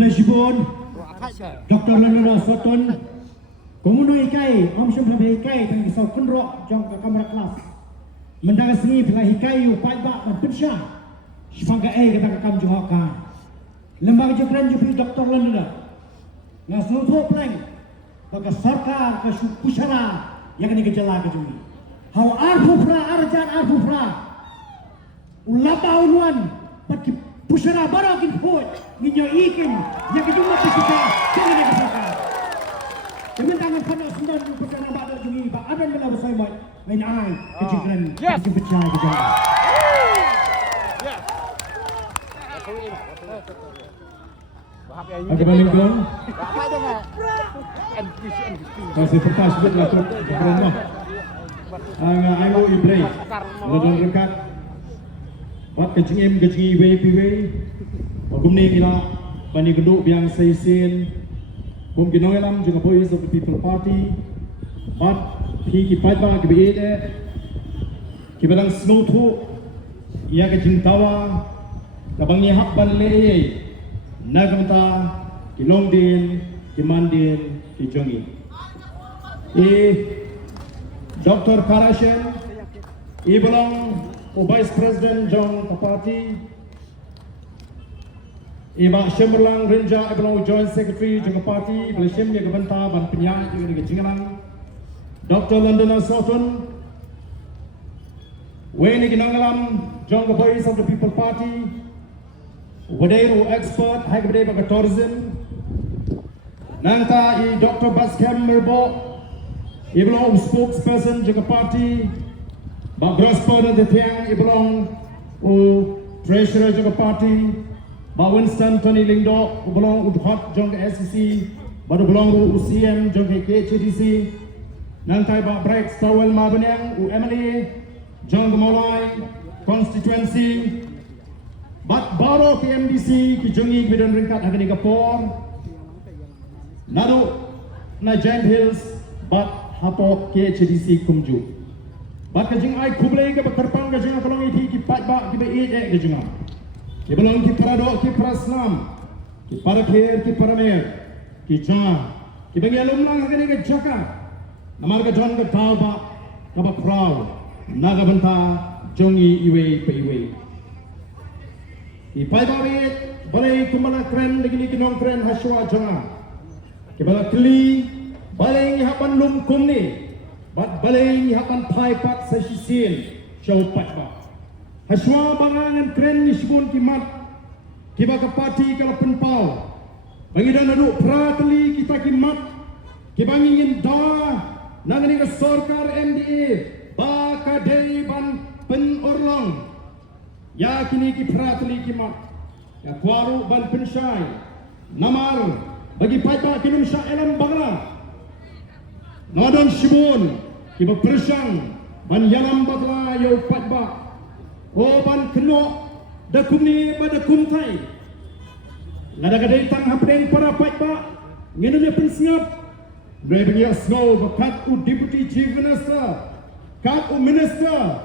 Kebelajibun Dr. Landana Soton Komuno Ikai Om Syam Pelabai Ikai Tang Kisau Kenrok Jom ke kamera kelas Mendangan sengi Pelabai Ikai Upai Bak dan Pensya Sepangga kata kakam Johaka Lembaga Jepran Jupi Dr. Landana Ngasul Tuk Peleng Bagi Sarkar ke Pusyara Yang ini gejala ke Jumi Hau Arfufra Arjan Arfufra Ulapa Unuan Bagi Pusyara Barakin Put Minyo Ikin Yang kejumlah Pusyara Jangan ada kesalahan dengan tangan panas sembilan perkara pada Jumi Pak Adan benar bersama baik main ai kejigran kejepecah kejala. Oke Balingkong. Masih pertas betul truk rumah. Ayo Ibrahim. Ladon rekat. Buat kejing wei piwei. Bagumni kila bani geduk biang seisin. Bum ginongelam juga Voice of the People Party. Bat pi ki paiba ki beede. Ki badang snow thu ia ke jintawa kabang ni hak ban le nagamta ki longdin ki mandin ki jongi. Dr. Karashen belong Vice President Jong Party. Iba Shemberlang Renja belong Joint Secretary Jong Party. Belashim ya gebanta ban penyang juga ni jingalang. Dr. Landana Soton Wayne Ginangalam Jong Voice of the People Party. Waderu expert hai gede bagi tourism. Nanta Dr. Baskem Merbo belong spokesperson Jong Party. Bak Grasper de Tiang belong treasurer Jong Party. Ba Winston Tony Lingdo belong udhot jong SCC, baru belong UCM jong KCDC. Nantai ba Bright Stowell Mabanyang MLA jong Molai constituency. Bat baro KMDC ki jongi bidon ringkat hagani kapor. Nado na Giant Hills bat hapo KCDC kumju. Bat kajing ai kublai ke bakarpang kajing akalong iti ki patba ki be kajing. Ki belong ki parado ki praslam ki parakher ki paramer ki ja ki bagi alum lang hagani ke jaka namar ka jon ka tauba ka ba proud naga banta jongi iwe pe iwe ki pai ba we balai kumala kren digini kinong kren haswa jonga ki bala kli balai hapan lum kumni bat balai hapan pai pat sa sisin show patba Haswa bangangan keren ni sibun kimat kiba ka parti kala penpau bangidan adu pratli kita kimat kibangin da nangani ka sarkar MDA ba ka dei ban penorlong ya kini ki pratli kimat ya kwaru ban pensyai namar bagi paipa kinum sya elam bangla nodon sibun kiba persang ban yalam batla yo patba ban keno da kumni pada kumtai ngada gadai tang hapdeng para paitba ngene ne pensingap dai bagi snow bakat u deputy chief minister kat u minister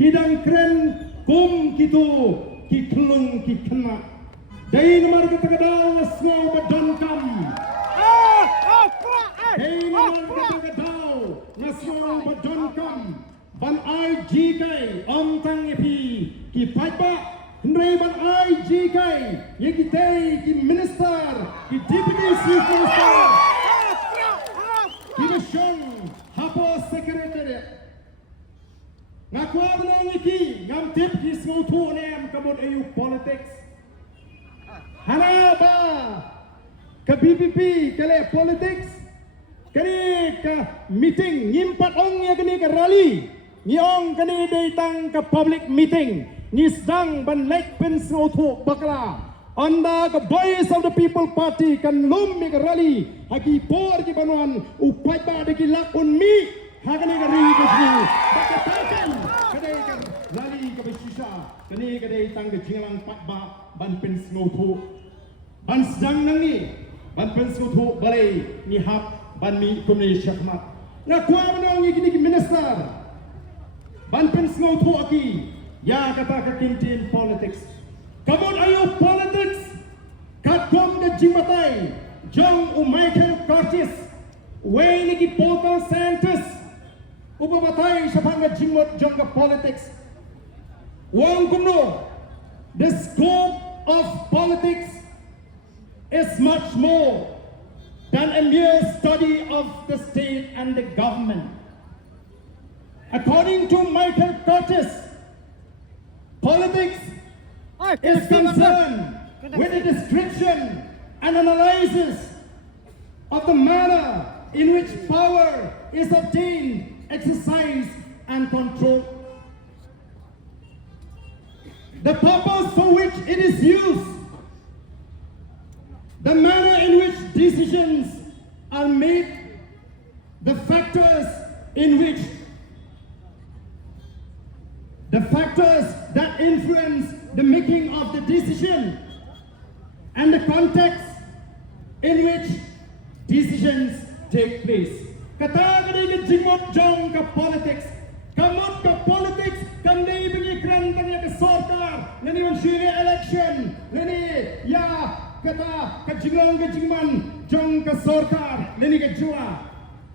kidang kren kum kitu ki klung ki kena dai nomor kita kadal snow badan kam dai nomor kita kadal snow badan kam ban IGK om tang epi ki paitba Hendrai ban IGK yang kita ki minister ki deputy chief minister ki mission hapo secretary ngakwa belong iki ngam tip ki smotu nem kabut ayu politics hala ba ke BPP kale politics kani ka meeting nyimpat ong ya kani ka rally Niong kani datang ke public meeting nisang ban lek pen snotu bakla anda ke Voice of the People Party kan lum mi rally hagi por ki banuan upai ba de ki lakun mi hagani ka ri ke ni bakatakan kadai ka rally ke besisa kani ka datang ke jingalang patba ban pen snotu ban sedang nangi ban pen snotu balai ni hap ban mi kumni syahmat ngakwa menang ni minister ban pen snotu aki ya kata ke kintin politics. Kamu ayo politics. Kat kom ke jimbatai jong Michael Curtis way niki Paul Santos upabatai sapanga jimot jong ka politics wang kumno. The scope of politics is much more than a mere study of the state and the government. According to Michael Curtis, politics is concerned with the description and analysis of the manner in which power is obtained, exercised, and controlled. The purpose for which it is used, the manner in which decisions are made, the factors that influence the making of the decision, and the context in which decisions take place. Kata kadai jimot jong ka politics, kamot ka politics, kandai bagi kerantang ya ke sarkar, lani mensyiri election, lani ya kata kajinglong kajingman jong ka sarkar, lani ka jua,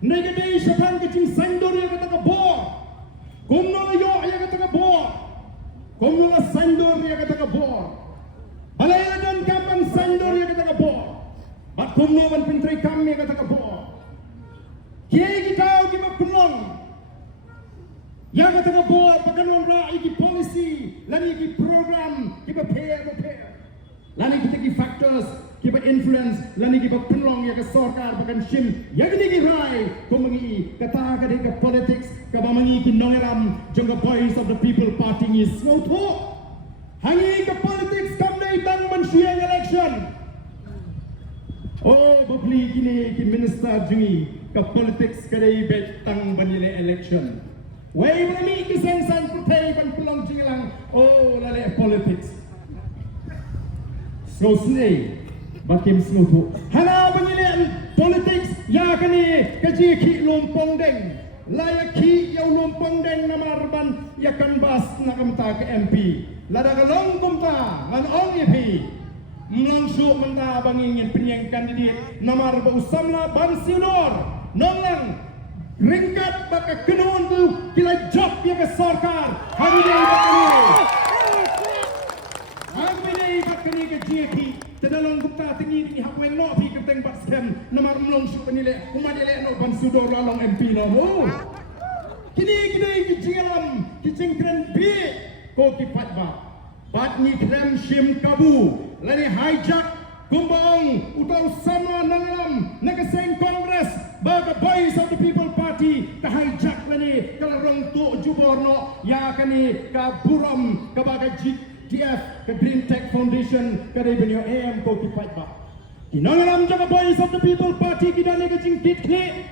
nagadai syafan kajing sandor ya kata ka bor, kumno yo ya kata ka bor, kumno sandor ya kata ka bor, balaya dan kapan sandor ya kata ka bor, bat kumno ban pintri kami kata ka bor. Kiai kita kita penolong, yang kata buat penolong rakyat kita policy, lalu kita program kita pair, lalu kita kita factors kita influence, lalu kita penolong yang ke sarkar bahkan sim, yang ini kita rai, kemengi kata kita politics, kita mengi kita nongeram, jangka voice of the people party is ngoto, hangi ke politics kami datang mensiang election. Oh, beli kini ki minister jungi ke politics kadai betang banile election. Wai beli ki sensan putai ban pelong jingilang. Oh, lale politics. So sini bakim smutu. Hala banile politics ya kani kaji ki lompong deng. Layak ki yau lompong deng namarban yakan bas nakamta ke MP. Lada kalong kumta ngan ong EP. Melangsuk mentah bangingin penyeng kandidat nomor bausamla Bansiunor nonglang ringkat baka kenuan tu kila job ya ke sarkar hari ini ke GP tedalong gupta tinggi ni hapweng no pi keteng bat scam nomor melangsuk penilai umat elek no Bansiunor lalong MP no kini ke jingalam kicing keren bi ko kipat ba bat ni krem shim kabu lani hijack kumbang utau sama nangalam nagaseng Congress baga voice of the people party ka hijack lani kalarong tu juborno ya kani ka buram ka baga GTF ka Green Tech Foundation ka revenue AM ko kipat ba kinangalam jaga voice of the people party kidani ka jingkit kli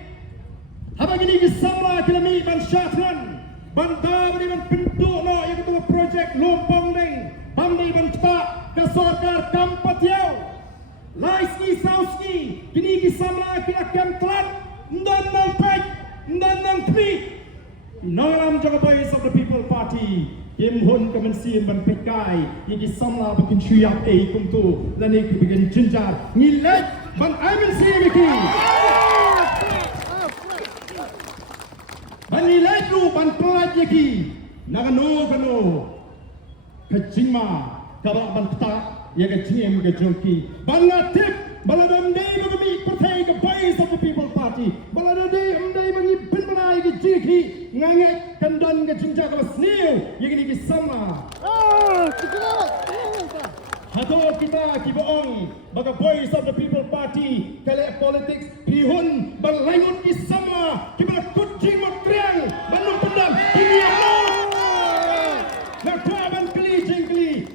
haba gini gisamla kilami ban syatran banta bani ban pintu no yang tu project lompong deng bandi ban tak ke sarkar kampat yau laiski sauski kini gisamla kila kem telat ndan nang pek ndan nang tweet noram jaga voice of the people party kim hun kemensi ban pekai yang gisamla bakin syuyap kum tu dan ik bikin jenjar ngilet ban MNC biki ban ngilet lu ban pelat yaki nagano kajingma kabak ban peta ya kajingem ke jongki bangatip baladam dei bagami partai ke voice of the people party baladam dei amdai bangi benbalai ke jiki nganget kandon ke jingja ke sniu yang ini sama hato kita kibaong baga voice of the people party kale politics pihun balangut ki sama kibala kucing makrang banung pendam kini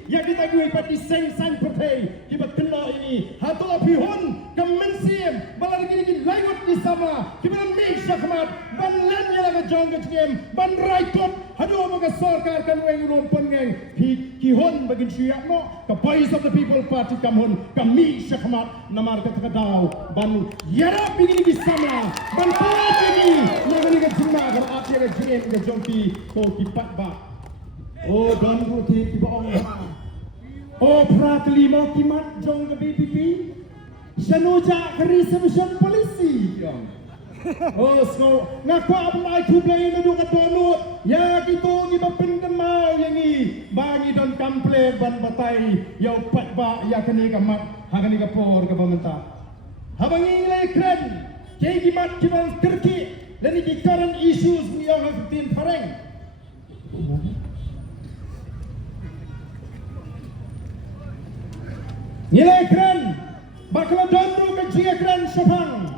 ya kita gue pati seng-seng pertai kita kena ini hatu apihun kemensiam balar gini lainut di sama kita misha kemat ban len ya laga jong ke cingem ban raikot hadu baga sarkar kan weng ulun pengeng kihun bagin siap no ke voice of the people party kamhun misha kemat namar ke tekadau ban yarap begini di sama ban pelat ini nagani ke cingma kalau api ke cingem ke jongki ko kipat ba oh dan buti tiba orang oh prateli mau kimat jong ke BPP Shanuja reception polisi yang. Oh, so ngaku apa itu play na dua dono ya gitu ni bapinkan mau yang ni bagi dan kample ban batai ya pat ba ya kani kamat hakani kapor ka pamenta habang ingilay kren kay gimat kibang kerki dari the current issues ni yang hafitin pareng nilai kren bakal dono ka jia kren sapang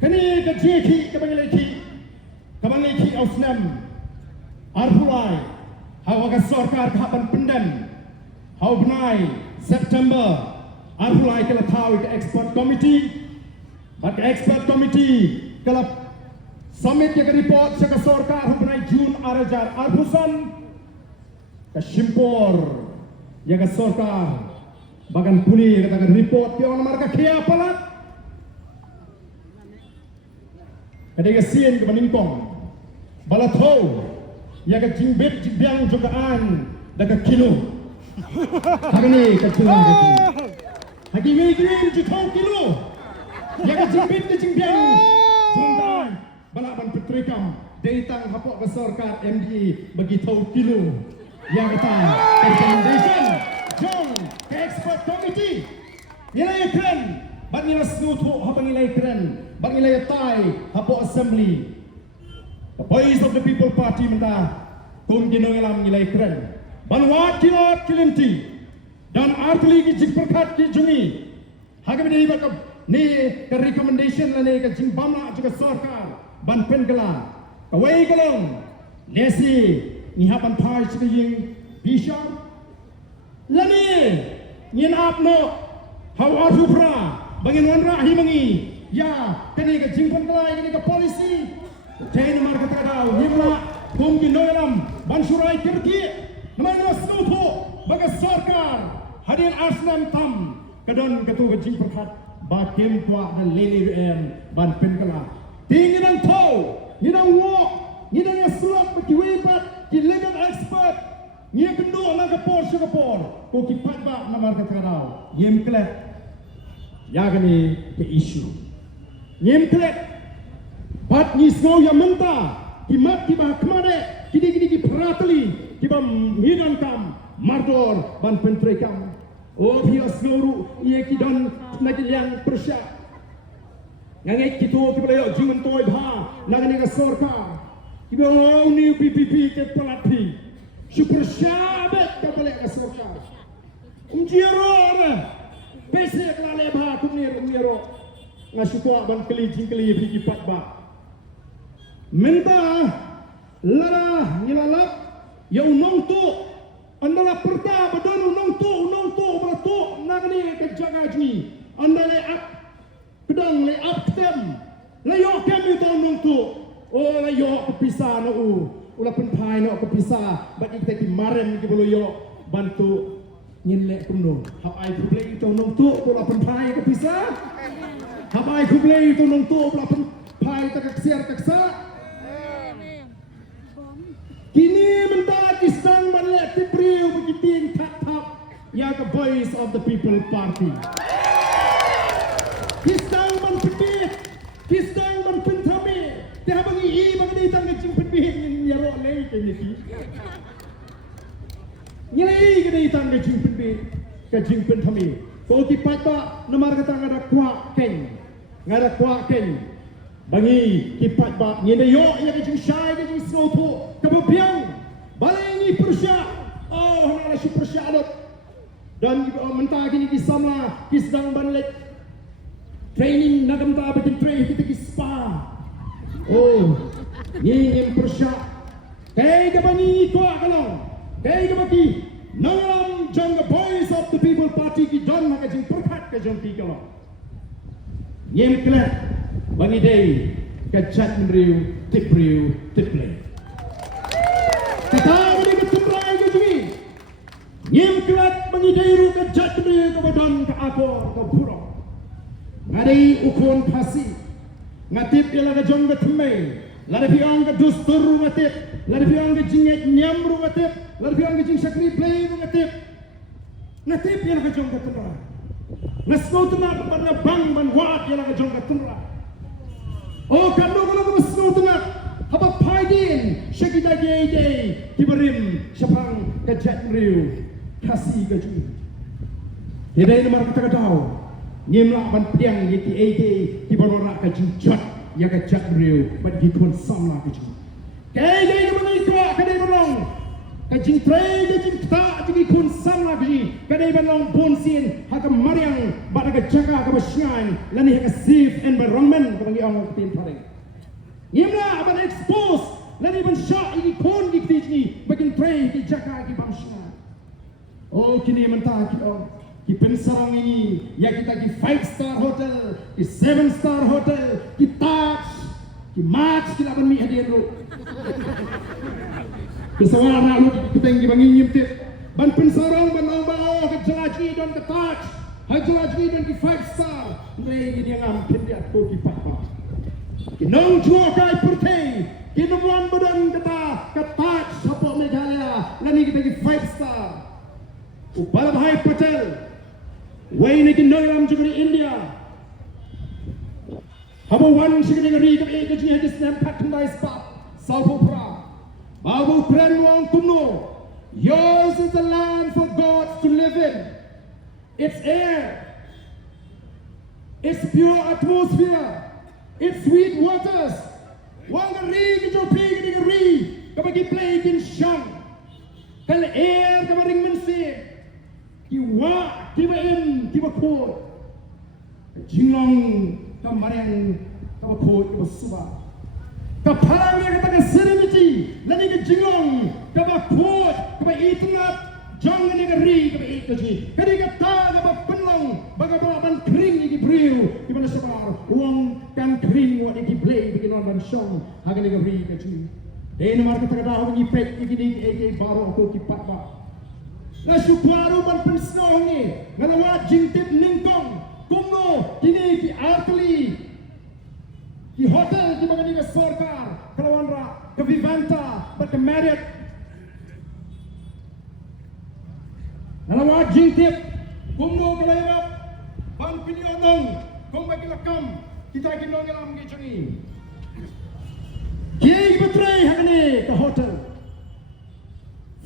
kani ka jeki kabangileki ausnam arpulai hawaga sorkar kapan pendan hau benai September arpulai kala tahu ke expert committee but expert committee kala summit ke report sa sorkar hau benai June arajar arpusan ka shimpor ya ka sorkar bagan puni kata report ke orang marka kia palat kadang sian ke meningkong balat ho ya ke jingbet jimbiang jogaan daga kilo hagani ke tulang hagi ngigin jutong kilo ya ke jingbet ke jimbiang jogaan balaban petrikam datang hapok ke sorkar MDE bagi tau kilo ya kata recommendation jong ke expert committee nilai keren bat nilai snuto hapa nilai keren bangilay tay hapo assembly the voice of the people party menta kung ginongilam nilay kren banwat kilot kilinti dan artli ki jikperkat ki jungi hagam ni bakab ni ka recommendation la ni ka jimbama juga sarkar ban pengala away galong nesi ni hapan thai ching bisha lani ngin apno haw arupra bangin wanra himangi ya kani ka jingpon kalai kani ka polisi chain mar ka tagaw himla kum ki noilam bansurai kirki namanya snupo baga sarkar hadin asnam tam kadon katu ka jingperkat ba kem kwa dan leni ban penkala tinginan tau nidang wo nidang slot ki webat ki legal expert ngia kendo na ka por ko ki patba namar ka tagaw yem klet ya kani ke issue nyemklek bat ni snow yang menta kimat kiba kemade kidi perateli kiba hidan kam mardor ban pentrekam oh dia snow ia kidan nak yang persya ngangai kitu kiba yo jiwen toy bha nagani ka sorkar kiba ni PPP ke pelati super syabat ka balik ka sorkar unjiro pesek la lebha kumiro ngasukwa ban keli bigi patba menta lara ngilalap ya unong tu andala perta badon unong tu berato nagni ke jaga jni andale up pedang le up tem layo kem itu unong tu oh layo kepisa no ula penpai no kepisa bat kita ki maren ki boloyo bantu nyinle kuno hap ai problem itu unong tu ula penpai kepisa habai kublay itu nung tu pelapun pai takaksiar taksa kini mentah kisang balik tipriu begitu tak ya the voice of the people party kisang ban pedih kisang ban pentami tiap bangi i bangi tang ngecing pedih nyaro lei keniki nyai kini tang ngecing pedih kecing pentami ko ki patba namar kata ngada kwa ken ngada kwa ken bangi kipat ba ngene yo ya ke shai ke snoto kebebiang balengi persya oh hana si persya adot dan mentah kini kisama kisdang banlet training nagam ta bikin train kita ki spa oh ni persya kay ka bangi ko akalong kay ka baki nangalam jang the voice of the people party ki don magajing perkat ka jong ti kalong nyem klet bangi day kachat mriu tipriu tiplay kata ni ketuprai ke sini nyem klet bangi day ru kachat mriu ka badon ka akor ka puro ngadai ukon pasi ngatip ila ka jong ka thmei lada piang ka dustur ru ngatip lada piang ka jinget nyam ru ngatip lada piang ka jing sakri play ru ngatip ila ka jong ka thmei Ngasno tengah pada bang ban wat yang nak jong katunra. Oh kando kalau ngasno tengah apa paidin syakita gede kiberim syapang kajat riu kasih kaju. Hidai nomor kita tahu ngimla ban piang yiti ege kibarora kaju jat ya kajat riu ban gikun samla kaju. Kaya ni mana kadai berong kajing tray kajing tak jadi kun samla kaju kadai berong bonsin hakam mariang pada kejaga kebasyan lani hak safe environment kebangi orang ketin paling. Ngimla aban expose lani ban syah iki kon di kijni bakin tray ki jaga ki bangsa. Oh kini mentah ki ki pensarang ini ya kita ki 5-star hotel, ki 7-star hotel, ki Taj, ki Max kita ban mi hadir lu. Kesawara lu kita ngi bangi nyimtit ban pensarang ban bao ke jelaji dan ke Taj, hajelaji dan ki 5-star. Ndai dia ngampin dia ko ki papa. Kinong chua kai purtei kinuan badan kata ketat sapok Meghalaya lani kita ki 5-star upal bhai patel wai ni kinong juga di India habo wan signi ngari ke e ke hadis nam patundai spot salpopra babu pren wong kumno yours is the land for gods to live in, its air, its pure atmosphere, its sweet waters. Wang ri ke jopi ke ri ke bagi play kin shang. Kal air ke baring mensi. Ki wa ki ba in ki ba ko. Jinglong ke marang ke ba ko ke ba suba. Ke parang ke ta serenity lani ke jinglong ke ba ko ke ba itngat jang ni ke ri ke ba it ke ji. Kadi ke ta ke ba penlong baga ba ban kring ni ki briu ki ba sabar wang kan kering wat iki play bikin orang song hagen ke ri ke chu de nomor kita kada ho ni pek iki di ege baro ko ki pat ba la syukaru ban pensno ni ngalawa jingtip ningkong kumno kini ki artli ki hotel ki bangani ke sarkar kalawan ra ke Vivanta but ke Marriott ngalawa jingtip kumno kalayap ban pinionong kung bagi lakam kita ginong alam ke changi kiai betray hakane ke hotel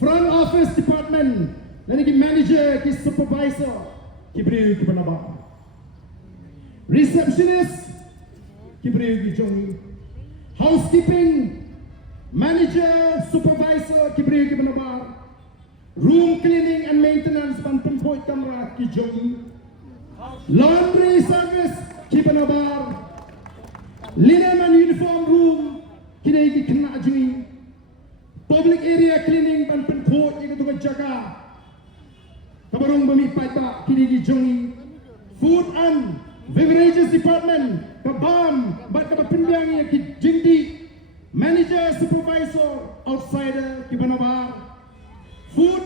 front office department lani ki manager ki supervisor ki bri ki banaba receptionist ki bri ki jongi housekeeping manager supervisor ki bri ki banaba room cleaning and maintenance ban pempoi kamera ki jongi laundry service ki banabar linen and uniform room kini ki kena jui public area cleaning ban penpot yang tu jaga kabarung bami pata kini ki jongi food and beverages department kabam bat ka pindyang ki jindi manager supervisor outsider ki banabar food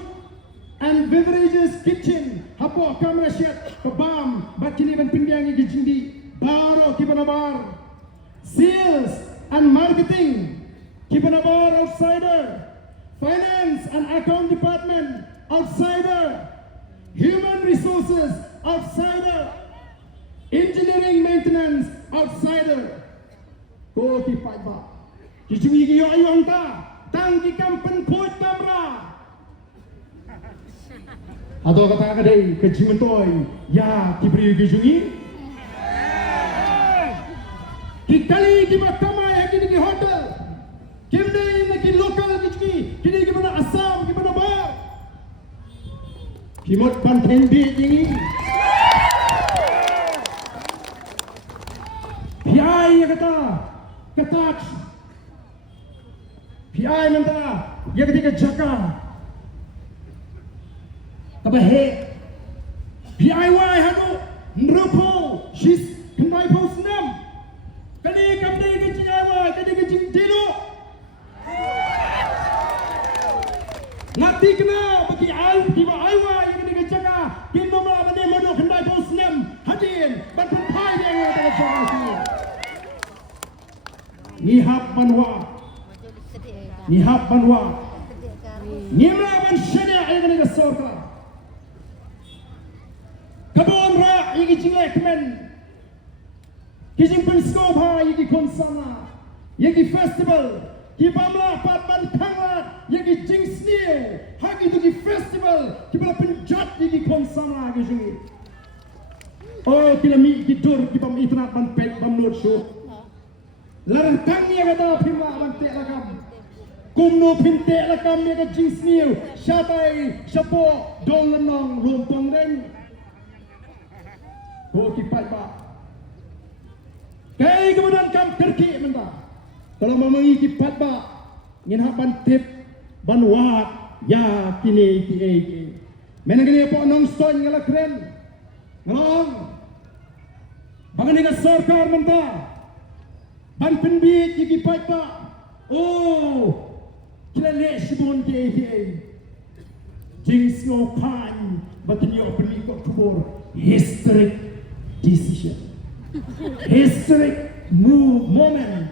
and beverages kitchen hapo kamera syat kabam bat kini ban pindyang ki jindi baro ki banabar sales and marketing ki banabar outsider finance and account department outsider human resources outsider engineering maintenance outsider ko ki paiba ki jungi ki yo ayong ta tang ki kampen put kamera atau kata kadai ke jimentoy ya ki beri ki jungi ki kali ki bakamai ki di hotel kimde ni ki local ki kini ki mana Assam ki mana ba ki mot pan tendi ni piai kata piai menta ya ketika jaka apa he piai wai hanu nrupo she's kendai post nam kali kamde ke cingawa kali ke cintino ngati kena bagi al di ba aiwa yang kali ke jaga kino mala bade mono kendai post nam hadin ban pai dia yang ada jaga sini nihab banwa nimla ban syada yang kali ke sorka kabon ra jingle men kijing pen sko bha yiki konsana yiki festival ki bamla pat ban khangla yiki jing snil hagi tu ki festival ki bala pen jat yiki konsana ge jungi oh kilami ki dur ki bam itnat ban pet bam not show larang tang ya gada phimla ban te lagam kumno phinte lakam ya jing snil shatai shapo dolanong rompong reng ko ki pat ba kay kemudian kam terki menda kalau memangi ki pat ba ngin haban tip banwat ya kini ki menangani po nong son ngala kren ngong bangani ka sarkar menda ban penbi ki pat ba oh kila le sibon ke jing sno pan batin yo beli ko kubur historic decision historic moment.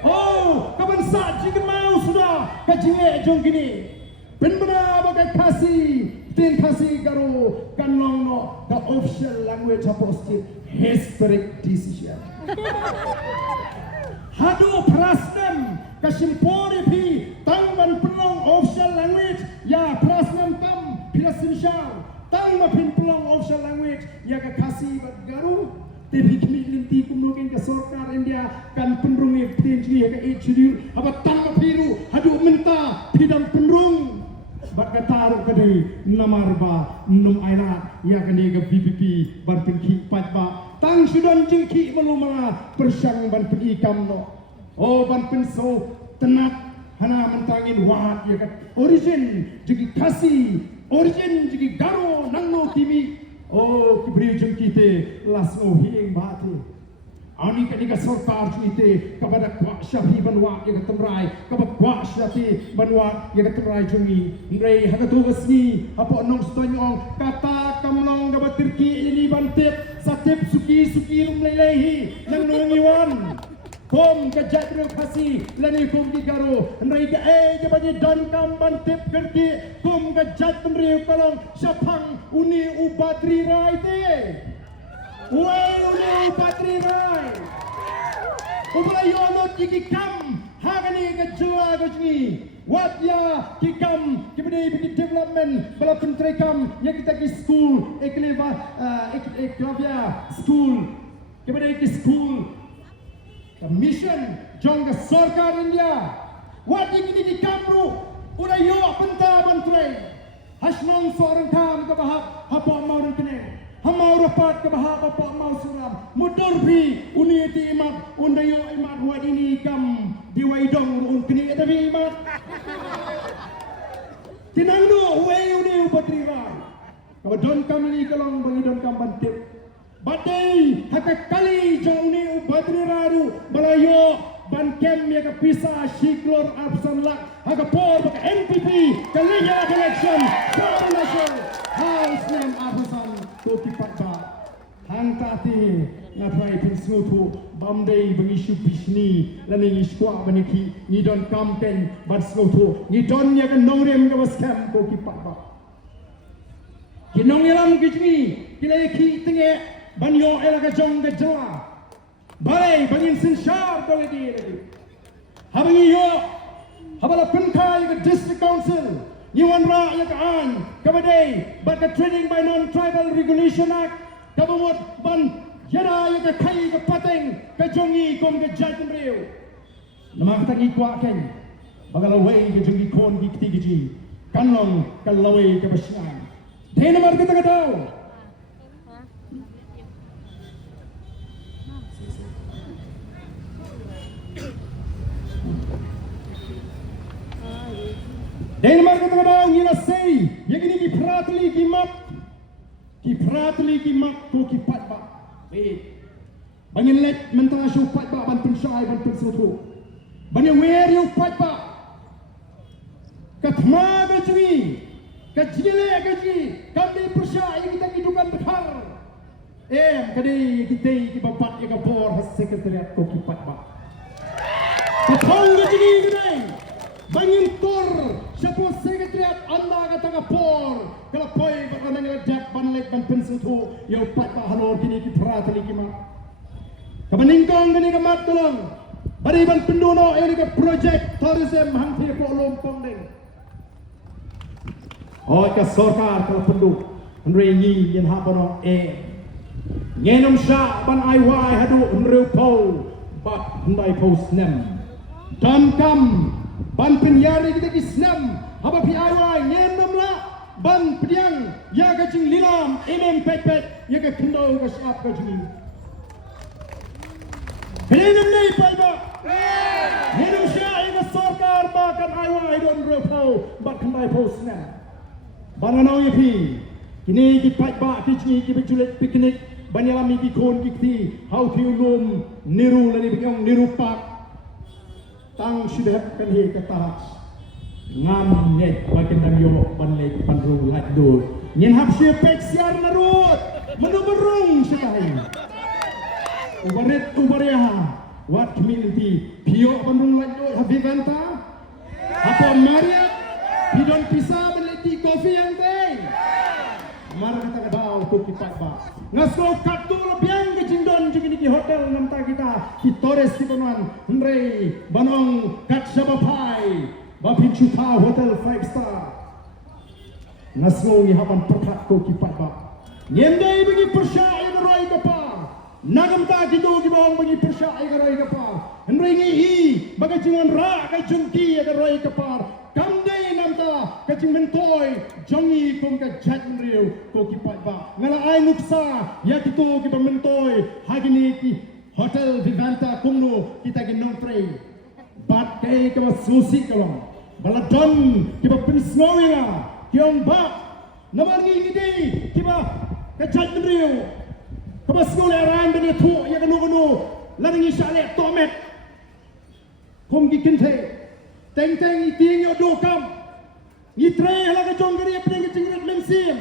Oh, kapan saat jika mau sudah kajinge jong kini. Benar bagai kasih, tin kasih garu kanlong no the official language apostil historic decision. Hadu prasnem kasimpori pi tangban pelong official language ya prasnem tam pilasinsyal tang mapin pelong official language ya kasih garu. Tapi kemilin kumnokin ke sarkar India kan penrungi petinji ke ejuri apa tang biru hadu menta pidam penrung bat katar kadai namarba num aina ya kani ke BPP ban penki patba tang sudan jengki melumala persang ban penki kamno oh ban penso tenak hana mentangin wahat ya kan origin jegi kasih origin jegi garo nangno kimi oh kibri jengkite lasno hiing bate ani kadika sarkar juite kepada kwa syafi banwa ya katemrai kepada kwa syafi banwa ya katemrai jungi ngrei hakatu basni apa nong stonyong kata kamlong dapat terki ini bantip satip suki lumlelehi nang nongiwan kom kejat kasih lani kom digaro nrei ga jabani dan kam bantip kerti kom kejat penriu kalong syapang uni ubatri rai te wei uni ubatri rai ubra yono diki kam hagani kejela gajni wat ya kikam kibedi bidi development bala pentri kam ya kita ki school eklavia school kibedi ki school mission jongga sarkar India wadi kini di kamru udah yo penta bantre hasnong seorang kam ke bahap apa mau dan kene hamau rapat ke bahap apa mau suram mudur bi uniti imat unda yo imat wadi ini kam diwaidong un kini tapi imat tinangdo we uni upatrirai kabadon kamli kalong bagi don kam bantip badai hakakali jangni ubadri raru balayo bankem ya kapisa shiklor absan lak hakapor baka NPP kaliya election coordination house name abusan to kipatba hang tati ngapai pinsutu bamdei bengisu bisni lani iskwa baniki ni don kampen batsnutu ni don ya kan nongrem ka baskam to kipatba kinong yalam kijni kileki tenge banyo elaga jong ga jala balai bangin sinshar dole di habangi yo habala penkai ga district council niwan ra ya ka an kabadai but the trading by non tribal regulation act kabamot ban yara ya ka kai ga pateng ka jongi kom ga jatun reu nama ta ki kwa ken bagalawai ga jongi kon gi ktigiji kanlong kalawai ga basyan dena mar kita ga daw Denmark kata kadang ngila sei yang ini ki pratli ki mat ko ki patba bangin let mentara shu patba ban pensyai ban pensutu bangin wer yu patba kathma gajwi kajile gajwi kami pensyai kita hidupan bekhar kadai kita ki bapat ya kabor sekretariat ko ki patba kathong gajwi kadai bangin tor siapa sekretariat anda kata kapor kalau poi bagaimana dek ban lek ban pensutu yo pat halor kini Kamaningkong gani kamat tolong. Bariban pendono ini ke projek tourism hangti po lompong ding. Oh ka sorkar kalau pendu Henry Nyi yen hapono ngenom sya ban ai wai hadu Henry po bat hendai po snem dam kam ban penyari kita ki snem haba pi ai wai ngenom la ban pediang ya ka jing lilam pet ya ka kendo ka syap ka jing Henry nei pai ba ngenom sya ina sorkar ba kan ai wai don Henry po bat hendai po snem Banganau ye pi kini ki pat ba ki chi ki bejulet piknik banyalami ki kon ki ti how to lum niru lani biong niru pak tang sidap kan he kata ngam net bakin dam yo ban le pan ru lat do nyen hap she pek siar narut menu berung sekai ubareha wat community pio bandung lat do happy vanta apa maria hidon pisah meleti kopi yang teh mara kita kadau tu kipat ba ngasko katul biang ke jindon jigi di hotel namta kita ki Torres di Bonan Henry Banong kat Shabapai ba pinchuta hotel 5 star ngasko ni hapan perkat ko kipat ba nyendai bagi persyai roi kapa nagam ta gitu ki bang bagi persyai roi kapa Henry ngi bagai jingan ra kai jungki ya roi kapa Kamdai namta kacing mentoy jongi kom ka jat riu ko kipat ba ngala ai nuksa ya kitu ki mentoy hagini ki hotel Vivanta kumno kita ki nongprei bat kai ka susi kalong baladon ki ba pinsnowinga kiong ba namar ngi ngidi ki ba ka jat riu ka ba skole ran bene tu ya kanu laringi shale tomet kom ki kinte Teng-teng iting yo dokam. Itre hala ka jong gari apne ke jingret lensim.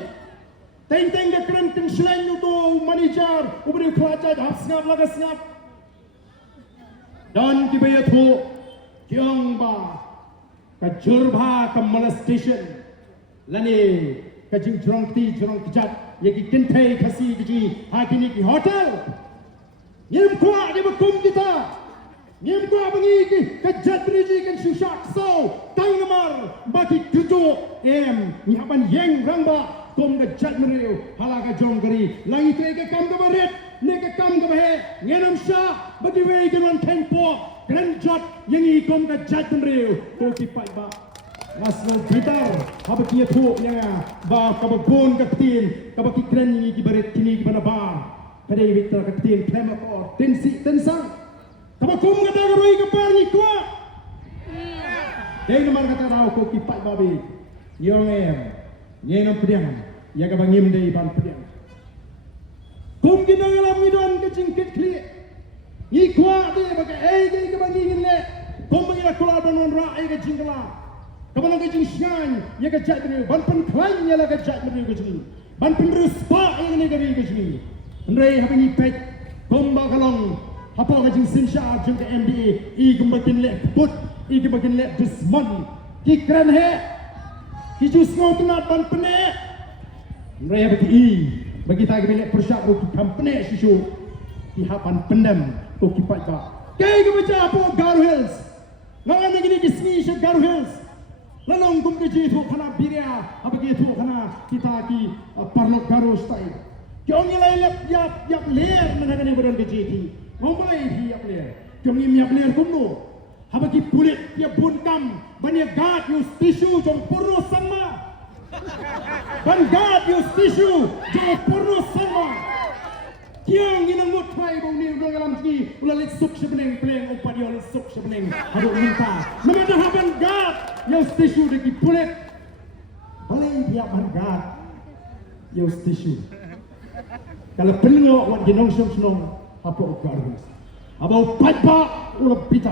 Teng-teng ka kren tin shleng to manager ubri khwacha hap snap laga snap. Dan ki baya tho kyong ba ka jurba ka molestation. Lani ka jing jrong kijat ye ki kintei khasi ki hakini ki hotel. Yem kwa de bakum kita. Ngim ko abangi ki kajat briji kan shushak so tang namar baki kujo ni haban yeng rangba kom kajat meriu halaga jong gari langi te ka kam ka baret ne ka kam ka bahe ngenam sha bagi we kan wan tempo grand jot yengi kom kajat meriu ko ki pai ba nasal bitar habaki thu nya ba ka ba bon ka tin ka baki grand ni ki baret kini ki bana ba kadai victor ka tin klema ko tensang Kama kum kata roi kapar ni kwa. Dei nomor kata rau ko kipat babi. Yong nyenam pediang. Ya ka bangim dei ban pediang. Kum kita ngalam midon ke cingkit kli. Ni kwa de baka dei ka bangin le. Kum bangira kula don ra ai ka cingkala. Kaman ka cing syan ya ka jat ni ban pen klain ya la ka jat ni ka cing. Ban pen ruspa ai ni ka ri ka cing. Ndrei habangi pet kum ba kalong apa kajing sinsha jeng ke NBA gembakin lek put gembakin lek dismon ki kran he ki jus ngau tenat ban pene mereka bagi ta ke lek persyak ki kampene sisu ki hapan pendam ko ki pat ba kai ke baca apa Garu Hills lawan negeri ki sni she Garu Hills lalong kum ke ji thu khana biria apa ki thu khana kita ki parlok Garu style ki ongi lai lep yap ler menagani badan ke ji Ngomai hi apne kami mi apne kumno habaki pulit ya bunkam banya gad use tissue jong porno sama ban gad use tissue jong porno sama kiang ginang mut try bong ni dong alam ki ulalik suk sebeneng pleng umpan yo suk sebeneng hadu minta namanya haban gad use tissue de ki pulit paling dia ban gad use tissue kalau pelingo wat ginong snong apa Garu abau patba ulah pita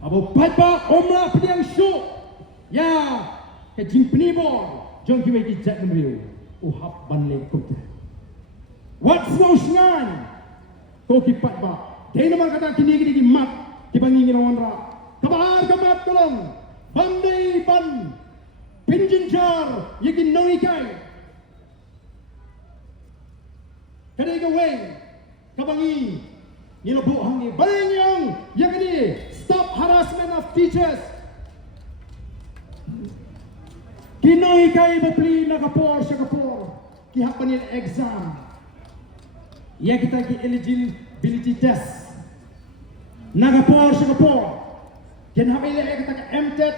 abau patba omla pediang show ya ke jing penibo jong kiwe ki jat mriu uhap ban le kut what slow snan ko ki patba dei nama kata kini ki mat ki bangi ngirawan ra kabar kamat tolong bandai ban pinjinjar yegi nongi kai kadai ka weng kabangi nilabu hangi baling yang ini stop harassment of teachers. Kinoy kay bapli nakapor sa kapor kihap pa nila exam. Ya kita ki eligibility test nakapor sa kapor kinahap nila kita ka MTET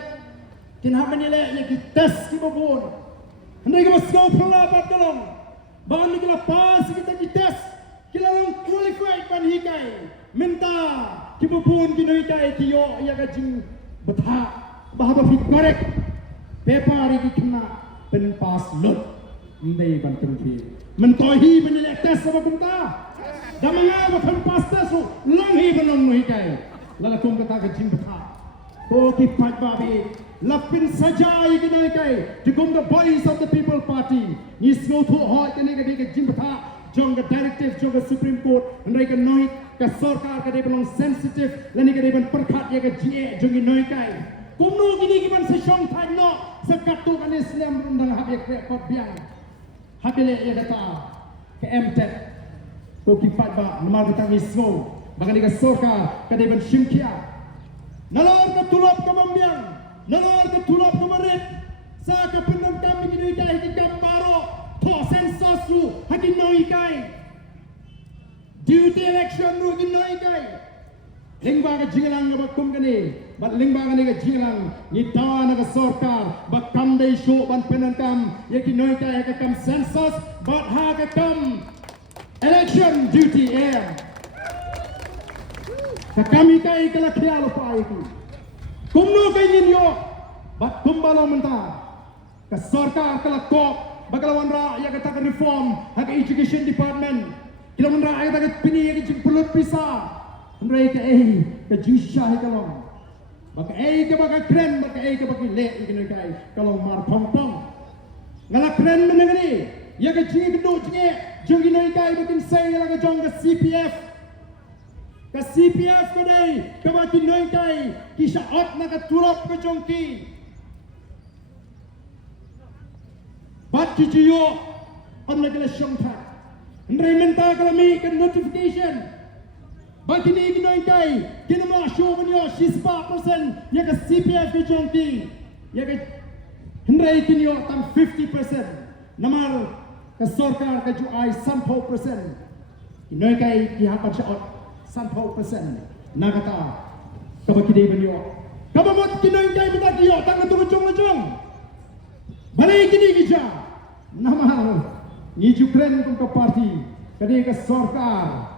kinahap nila ya ki test ki babon hindi ka mas-go palapat ka lang baka hindi ka pas kita ki test kilalang qualified panhikay minta ki babon kinoy kay kiyo ya ka jing batha bahaba fit correct paper ki kena pen pass lot hindi ban kanti mentohi benile test sama benta damanga bakan pass test so langhi banong noi kai lala kum kata ka jing batha ko ki pat babi lapin sajai ki noi kai jigum the voice of the people party ni snow to hot kene ka dik jing batha jong the directive jong the supreme court ndai ka noi ka sarkar ka de belong sensitive lani ka de ban perkhat ya ka GA jong noi kai kumno gini giban sa syong thai no sa katul kan Islam rundang habek rekod biang habile ya data ke MTET ko kipat ba nomor kita isgo bakal ka soka ka de ban shimkia nalor ka tulop ka mambiang nalor ka tulop ka marit sa ka penam kami kini kai ki gambaro to sensus ru hakin noi kai duty election ru kin noi kai lingba ka jingalang ka bakum kani bat lingba ka ni ka jingalang ni tawa na ka sarkar bat kam dei show ban penangkam ye ki noi kai ka kam census bat ha ka kam election duty air ka kami kai ka lakhya lo pai ki kumno kai ni yo bat kumbalo menta ka sarkar ka lakop bagalawan ra ya ka ta reform ha ka education department kilawan ra ya ta ka pini ya ki pulut pisa Andai ka ka jisha hi kalong baka ka baka kren baka ka baka le ikini kai kalong mar pom pom ngala kren menengani ya ka jingi kedo jingi jongi noi kai bakin sai la ka jong ka CPF ko dai ka baki noi kai ki shaot na ka turop ka jongki bat ki jiyo am na kala shong tha andai menta kalami ka notification bagi ni ginoi kai kina ma show menyo 6% ya ka CPF ke jongki ya ka hendrai kinyo tam 50% namar ka sarkar ka ju ai 100% ginoi kai ki ha pa shot 100% nagata ka bagi dei menyo ka ba mot kinoi kai mata kiyo tang tu jong balai kini gija namar ni ju kren kum ka party ka dei ka sarkar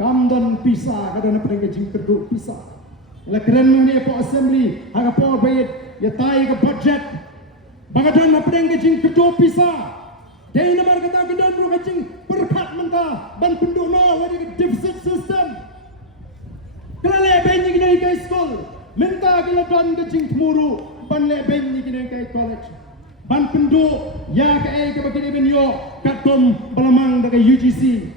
Kamdan pisa kadang nak pergi jing keduk pisa. La keren ni po assembly aga po bayad ya tai ke budget. Bagadan nak pergi jing keduk pisa. Dai namar kata kedan ru jing perkhat menta ban pendono wadi deficit system. Kelale benyi kini ke school. Menta kila don ke jing temuru ban le benyi kini ke college. Ban penduk ya ke bagi benyo katom balamang daga UGC.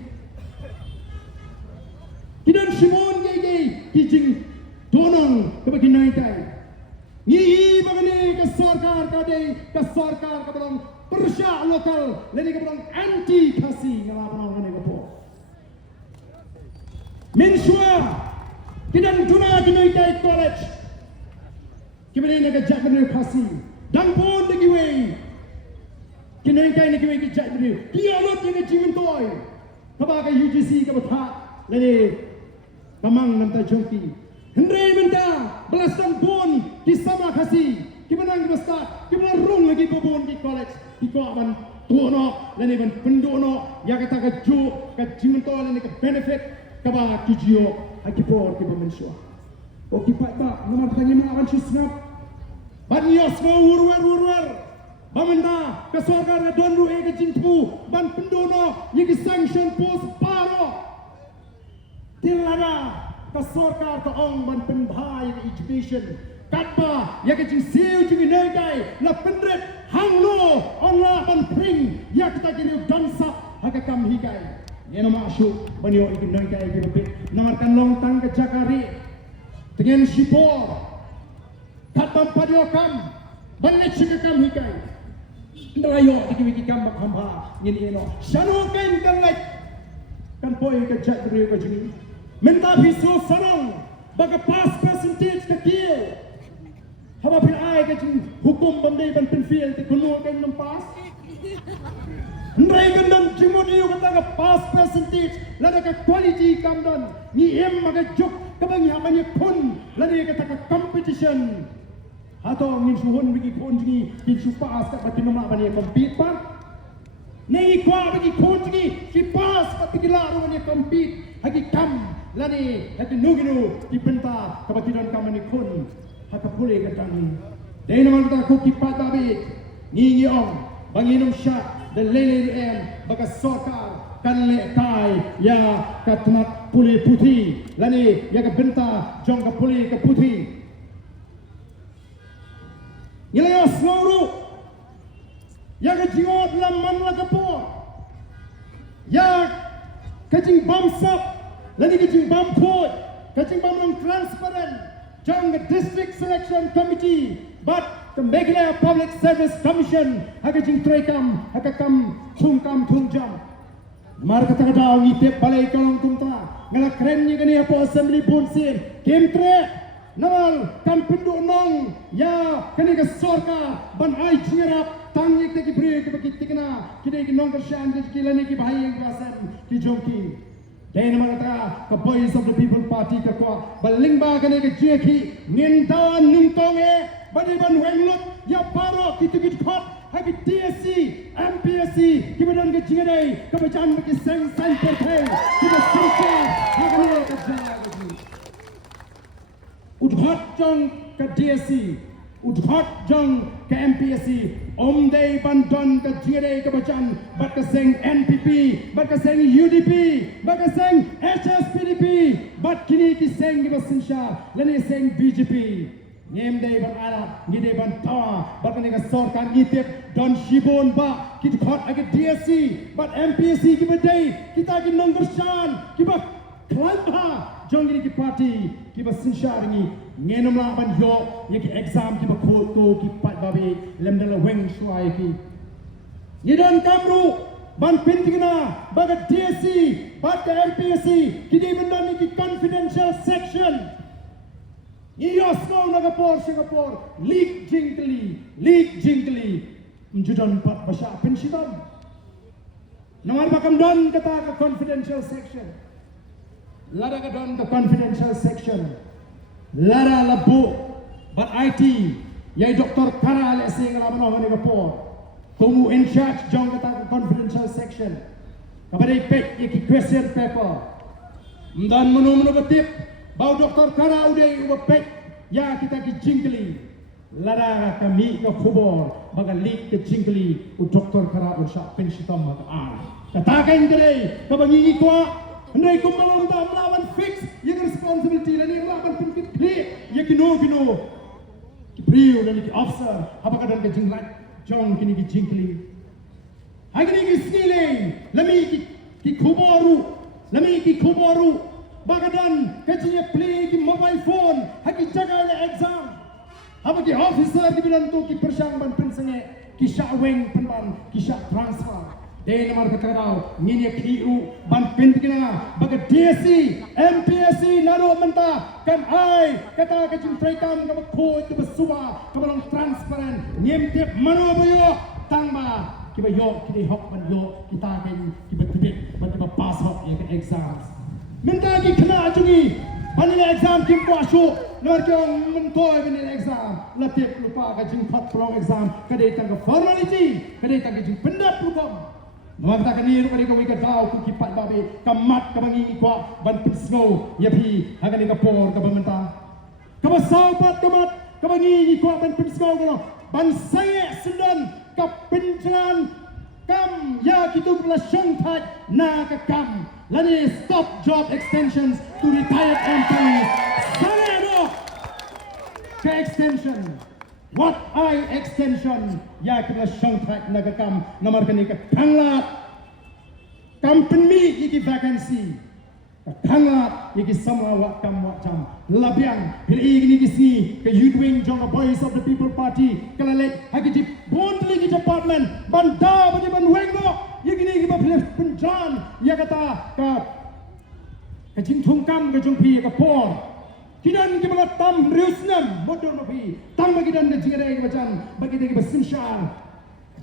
Kidan Simon gay kijing donong ke bagi nai kai ngi bagani ke sarkar ka dei ke sarkar ka belong persya lokal leni ka belong anti kasi ngala panong ne ko minsua kidan tuna kinai kai college kibani ne ka jakne kasi dang pon de giwe kinai kai ne giwe ki jakne kialot ne jimin toy ka ba ka UGC ka batha leni Kamang nanta jongki Hendrai minta belas tampun kisama kasih kimanang basta kimanang rung lagi babon di college di kawan tuono lani ban pendono ya kata kaju kajimanto lani ke benefit kaba kijio akipor ki bamensua o kipat ba nomor tanya ma akan sisnap ban yos go urwer bamenda ke sarkar na donru e ke jingtu ban pendono yiki sanction post paro Tilada ka sarkar ka ong ban penbhai ka education katba ya ka jing siu jing negai la pendret hanglo on la ban pring ya kita kini dansa haka kam hikai yeno masuk banyo ikin negai ke bebek namarkan long tang ke jakari dengan sipor katba padio kam ban le chika kam hikai ndalayo diki kam bak hamba ngin eno shanu kain kan like kan poi ke jat rio ke jini minta bisu sarang baga pass percentage ke kill haba pin ai ke jini hukum bandai ban pin fiel te kuno kan nam pass ndai kan dan jimodio kata ke pass percentage lada ke quality kam dan ni em maga juk ke bangi hamanya pun lada kata ke competition atau min suhun bagi pun jini kin supas kat batin nama bani compete pan nei kwa bagi pun jini ki pass kat tikila bani compete hagi kam lani hagi nuginu dipenta ke batin kam bani kun haka pule kata ni dai nama kata ku kipat babi ni ong bangi nom syak dan lele em baka sokar kan le kai ya katmat puli putih lani ya ke benta jong ke puli ke putih Nilai seluruh yang kejingot laman lagapur, yang kejing bamsap, lagi kejing bamkod, kejing bamlang transparent, jang the district selection committee, but the Meghalaya Public Service Commission, kejing trekam, hakakam tungkam tungjam. Mar kata kata ngitip balai kalong tunta, ngalak kerennya kini apa assembly bunsin, kemtre. Nawal kan penduk nong ya kini ke sorka ban ai cingirap tangik te ki bre ke bagi tikna kini ki nong kershan ke kilani ki bahai yang kasan ki jongki dai nama kata ke Voice of the People Party ke kwa baling ba kini ke jeki ninta nintong bani ban wenglok ya paro ki tikit khot hagi TSC MPSC ki badan ke jingadai ke bacan bagi seng seng perthai ki basingka hagi ke jaya Udhat jang ke DSC, udhat jang ke MPSC, omdai bandon ke JDA ke bacan, bat ke seng NPP, bat ke seng UDP, bat ke seng HSPDP, bat kini ki seng ki basinsha, lani seng BJP. Ngem dai ban Arab, ngide ban Tawa, bat kini ke sorkan ngitip don shibon ba, kita khat age DSC, bat MPSC ki badai, kita ki nonggershan, ki ba Kelapa jong ini ki parti ki basinsha ni ngenom la ban yo ye ki exam ki ba khoto ki pat babe lem dala weng shwai ki ni don kamru ban pintigna baga DSC bat ka MPSC ki di benda ni ki confidential section ni yosno Singapore leak jingkli mjudon pat basha pensitam nomor bakam don kata ka confidential section Lada ka don the confidential section. Lada labu but IT yai Dr. Kara le sing la mano ni Singapore. Kumu in charge jong kata confidential section. Kabadai pek ye ki question paper. Mdan menu betip bau Dr. Kara udai uba pek ya kita ki jingkli. Lada kami ke kubor baga leak ke jingkli u Dr. Kara unsha pensitam baga ar. Katakan kedai kabangi kwa Andai kau malam tak melawan fix, yang responsibility dan yang melawan penkit clear, yang kino, kipriu dan ki officer, apa kadang ke jinglat, jong kini ki jingkli. Hai kini ki skiling, lami ki kuboru, bagadan kecinya play ki mobile phone, hai ki jaga le exam. Apa ki officer ki bilang tu ki persang ban pensenge, ki syaweng penban, ki syak transfer. Dai nomor kata ni kiu ban pintigna baga DSC MPSC naro menta kan ai kata ke jintrekam ka ko itu besua ka balong transparan nyemtip mano boyo tangba kiba yo kini hok ban yo kita kan kiba tibik ban kiba pass hok ya ke exams menta ki kena jungi banila exam kim ko asu nor kyong mentoy banila exam latip lupa ka jing phat prong exam kadai tang ka formality kadai tang ka jing pendat lukom Maka kini kali kau ikat tahu ku kipat babe kamat kabangi ikwa ban pisno yapi agani kapor kabamenta kabasabat kamat kabangi ikwa ban pisno kono ban saya sendan kapinjan kam ya kitu pula syangtat na kakam lani stop job extensions to retired employees saya do ke extension What I extension ya kita syangtat nagakam namar kani ka tanglat company iki vacancy tanglat iki sama wat cam labiang hili ini kisi ke Yudwing jong Voice of the People Party kalalet hagi di Bondli department banda bani ban wengo ya gini kita penjan ya kata ke jingtungkam ke jungpi ke por kidan kita tam riusnam modern mapi tang bagi dan ke jingere ke bacan bagi dia ke bersinsyal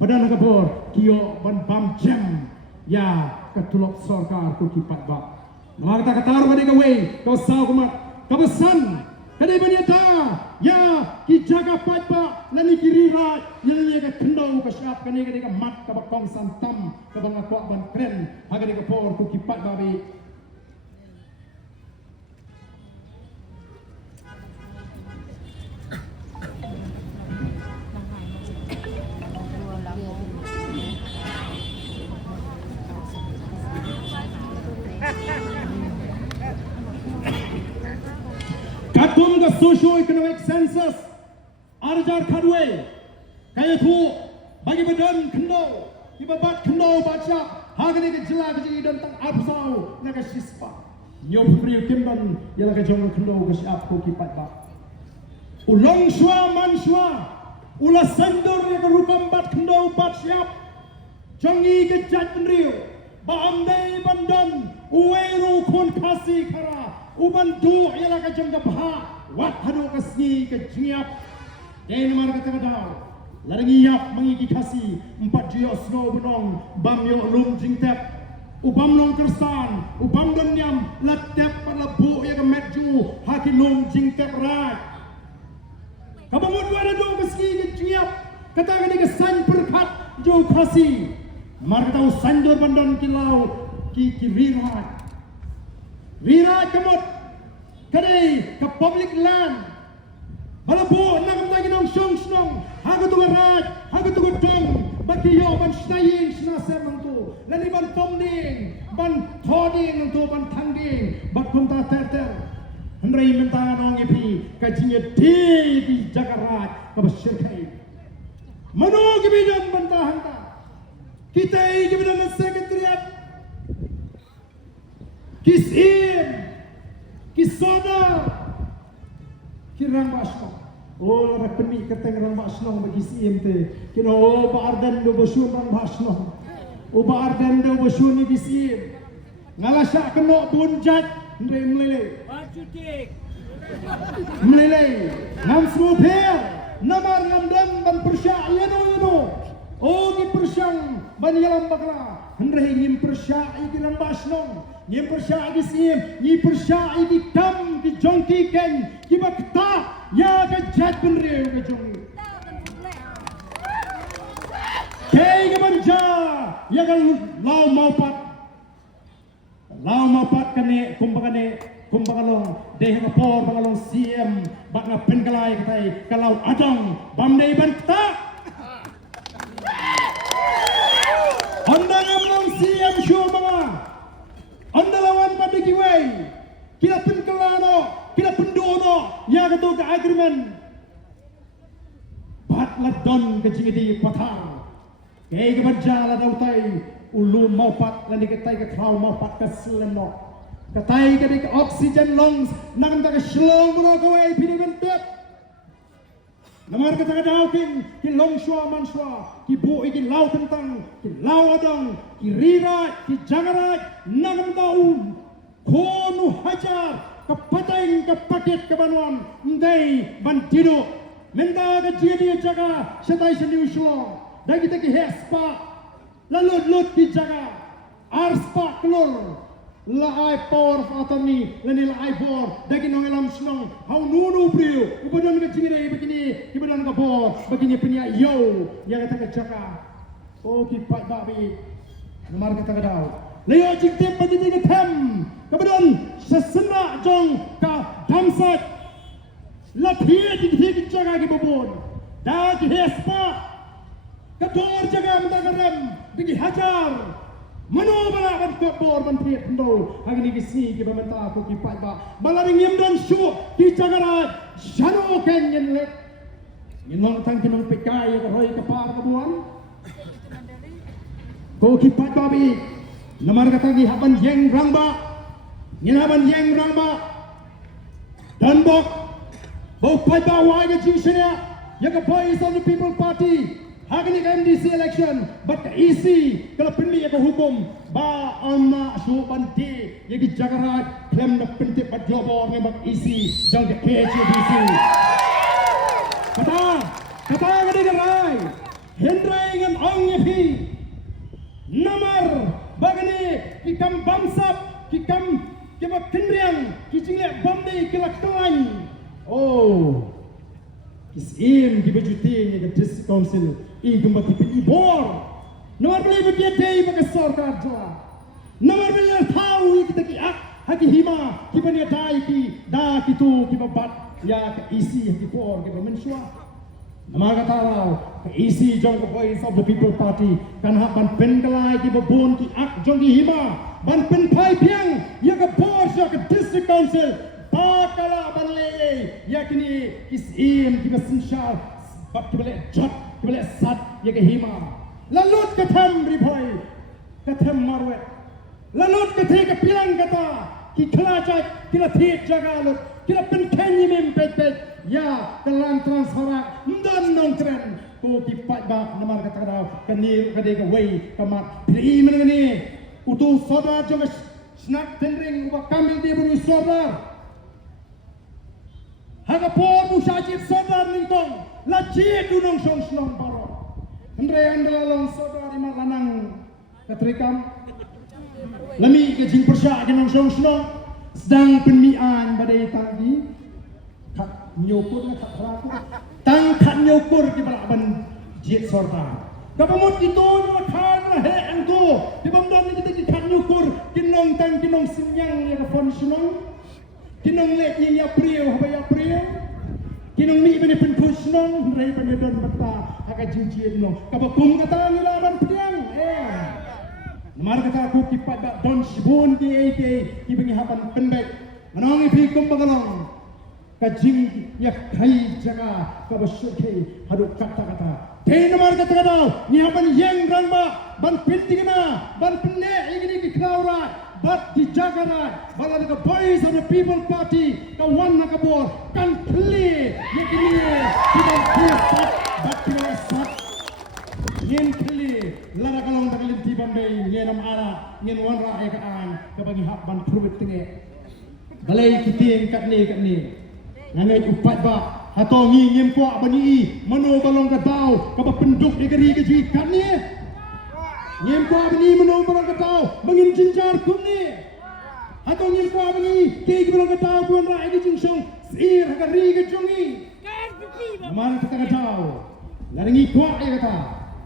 badan ke por kio ban bam jam ya ketulok sorkar ku kipat ba nama kata katar bagi ke way kau sau kumat kabesan kadai banyata ya ki jaga pat ba lani kiri rat ya lani ke kendau ke syap kani ke mat ke bakong santam ke bangakwa ban kren hagani ke por ku kipat babi Katum the socio-economic census arjar kadwe kaya tu bagi badan kendo ibabat kendo baca hagani ke jela ke ji dan tang absau naga sispa nyom priu kimban yala ke jong kendo ke siap ko kipat ba ulong shwa man shwa ula sandor ya ke rupam bat kendo bat siap jongi ke jat penriu ba amdai bandan uweru kon kasi kara uban du ialah kajang gabha wat hadu kasni ke jiap den mar kata kadau larangi yap mangiki kasi 4 jios snow benong bam yo lum jingtep ubam long kersan ubam donyam latep pada bu ya ke metju haki lum jingtep rat kabamut ada du kasni ke jiap kata kani ke san perkat jo kasi mar kata sanjor bandan kilau ki Virat kamot kadai ke public land balabu nak lagi nong song snong hago tu raj hago tu dong bagi yo ban snayin snasem tu lani ban pomding ban thoding tu ban thanding bat kumta ter hendrai minta nong epi kajinya di jagarat ke besyirkai mano gibidan bantahanta kita gibidan sekretariat kisim kisada kirang basno oh rak peni keteng rang basno bagi sim te kino oh baardan do bosun rang basno oh baardan do bosun ni kisim ngalasya keno bunjat ndre mlele bajutik mlele nam smoper namar lamdam ban persya yano oh ni persyang ban yalam bakra ndre ngim persya ikirang basno ni persya di sim ni persya di kam di jongki ken ki bakta ya ke jat penriu ke jongi kei ke banja ya kan lau maupat kane kumbakalong deh ngapor bangalong sim bak na pengalai katai kalau adang bamdei banta ondang amnong sim show mga andalawan pada kiwai kila penkelano kila pendono ya ketua ke agreement bat ladon ke jingidi patar kei ke bajala dautai ulu maupat lani ketai ke krau maupat ke seleno ketai ke dik oxygen lungs nakam tak ke shlong buno kawai pini bentep namar kata ke dauking ki long shwa man shwa ki bu iki lau tentang ki lau adang ki rira ki jagarat nakam taun konu hajar kapateng kapaket kabanuan ndai bantido menda ke jadi jaga setai sendiri shlo dan kita ki hespa lalu lut ki jaga arspa klor laai power of attorney lani laai bor dagi nongelam snong hau nunu brio ubadan ke jingire begini ibadan ke bor begini punya yo ya kata ke jaga oh ki pat babi nomor kata ke dau leo jingtep begini ke tem kemudian sesena jong ka damsat lapia di jaga ke bobon dah hespa kedor jaga mendagarem bagi hajar mano bala ban kebor ban tiet ndo hari ni kisi ki bamenta ko ki pat ba bala ngim dan shu ki jagarat shano ken yen let nilong tang kinong pekai ka roi ka par kabuan ko ki pat ba bi namar kata ki haban yeng rangba nginaban yeng rangba dan bok bo pat ba wa ga jingsenya ya ka boys on the people party Hakani ka MDC election, but ka EC, kalau pinmi ka hukum, ba ama su banti, yagi jagarat, klem na pinti pat jobor ng mag EC, jang ka KHDC. Kata ka di garay, Hendray ng ang yapi, namar, bagani, kikam bamsap, kikam, kibak kendriang, kicinglet bamdi, kilaktuan. Oh, kisim kibajuti ni district council igumba kipi ibor nomor beli begitu bagi sarkar jua nomor beli tahu kita ki ak haki hima kibani dai ki da kitu kibabat ya ke isi haki por ke mensua nama kata rau ke isi jong voice of the people party kan hak ban pen kelai ki babon ki ak jong ki hima ban pen pai piang ya ke bos ya ke district council bakala banle yakni kisim kibasinshar bab kibale jat kibale sat ya ke hima lalut katham riboy katham marwet lalut kathe ke pilang kata ki khlajat kila thit jagalut kila pen khenyi mem pet ya kelan transferak ndon nong tren ko ki pat ba namar kata daw kanir kade ke wei kamat pri menani utu soda jong snack tendring uba kambil dia buni soda Hagapor musajid sodar ningkong lajid dunong song snong paro. Andre andalong sodar ima lanang katrikam. Lami ke jing persya ke nong song snong sedang penmian badai tadi kat nyukur na kat peraku tang kat nyukur ke balaban jid sodar. Kapamut itu nyelakan lah he angko di bamdan ni kita kat nyukur kinong tang kinong sinyang ya ke fon snong. Kinong lek yang ya priyo habaya priyo kinong mi bani pen kusnong rai bani don bata aga jinjin no kabapum kata nila ban priang mar kata aku kipat dak don sibun di ate kibangi hapan penbek manong ipi kum bagalong kajing ya kai jaga kabasyuke haduk kata te namar kata kata ni hapan yang ramba ban pinti kena ban penne igini ki klaura but di Jagarat, bala the boys of the People Party, the one nakabor, kan clear, yakini, kita clear sat, but kita sat, yen clear, lara kalong takalin ti Bombay, yen am ara, yen wanra ekaan, kabagi hak ban prubit tinge, balay kiting katni, nanay upat ba, hato ngi yen kwa bani, mano balong kadaw, kabapenduk negeri keji katni. Nyem ko abni menong barang katau mengin jinjar kumni atau nyem ko abni ke barang katau kuan ra igi jingsong sir hagari ke jongi mana kata katau laringi ko ai kata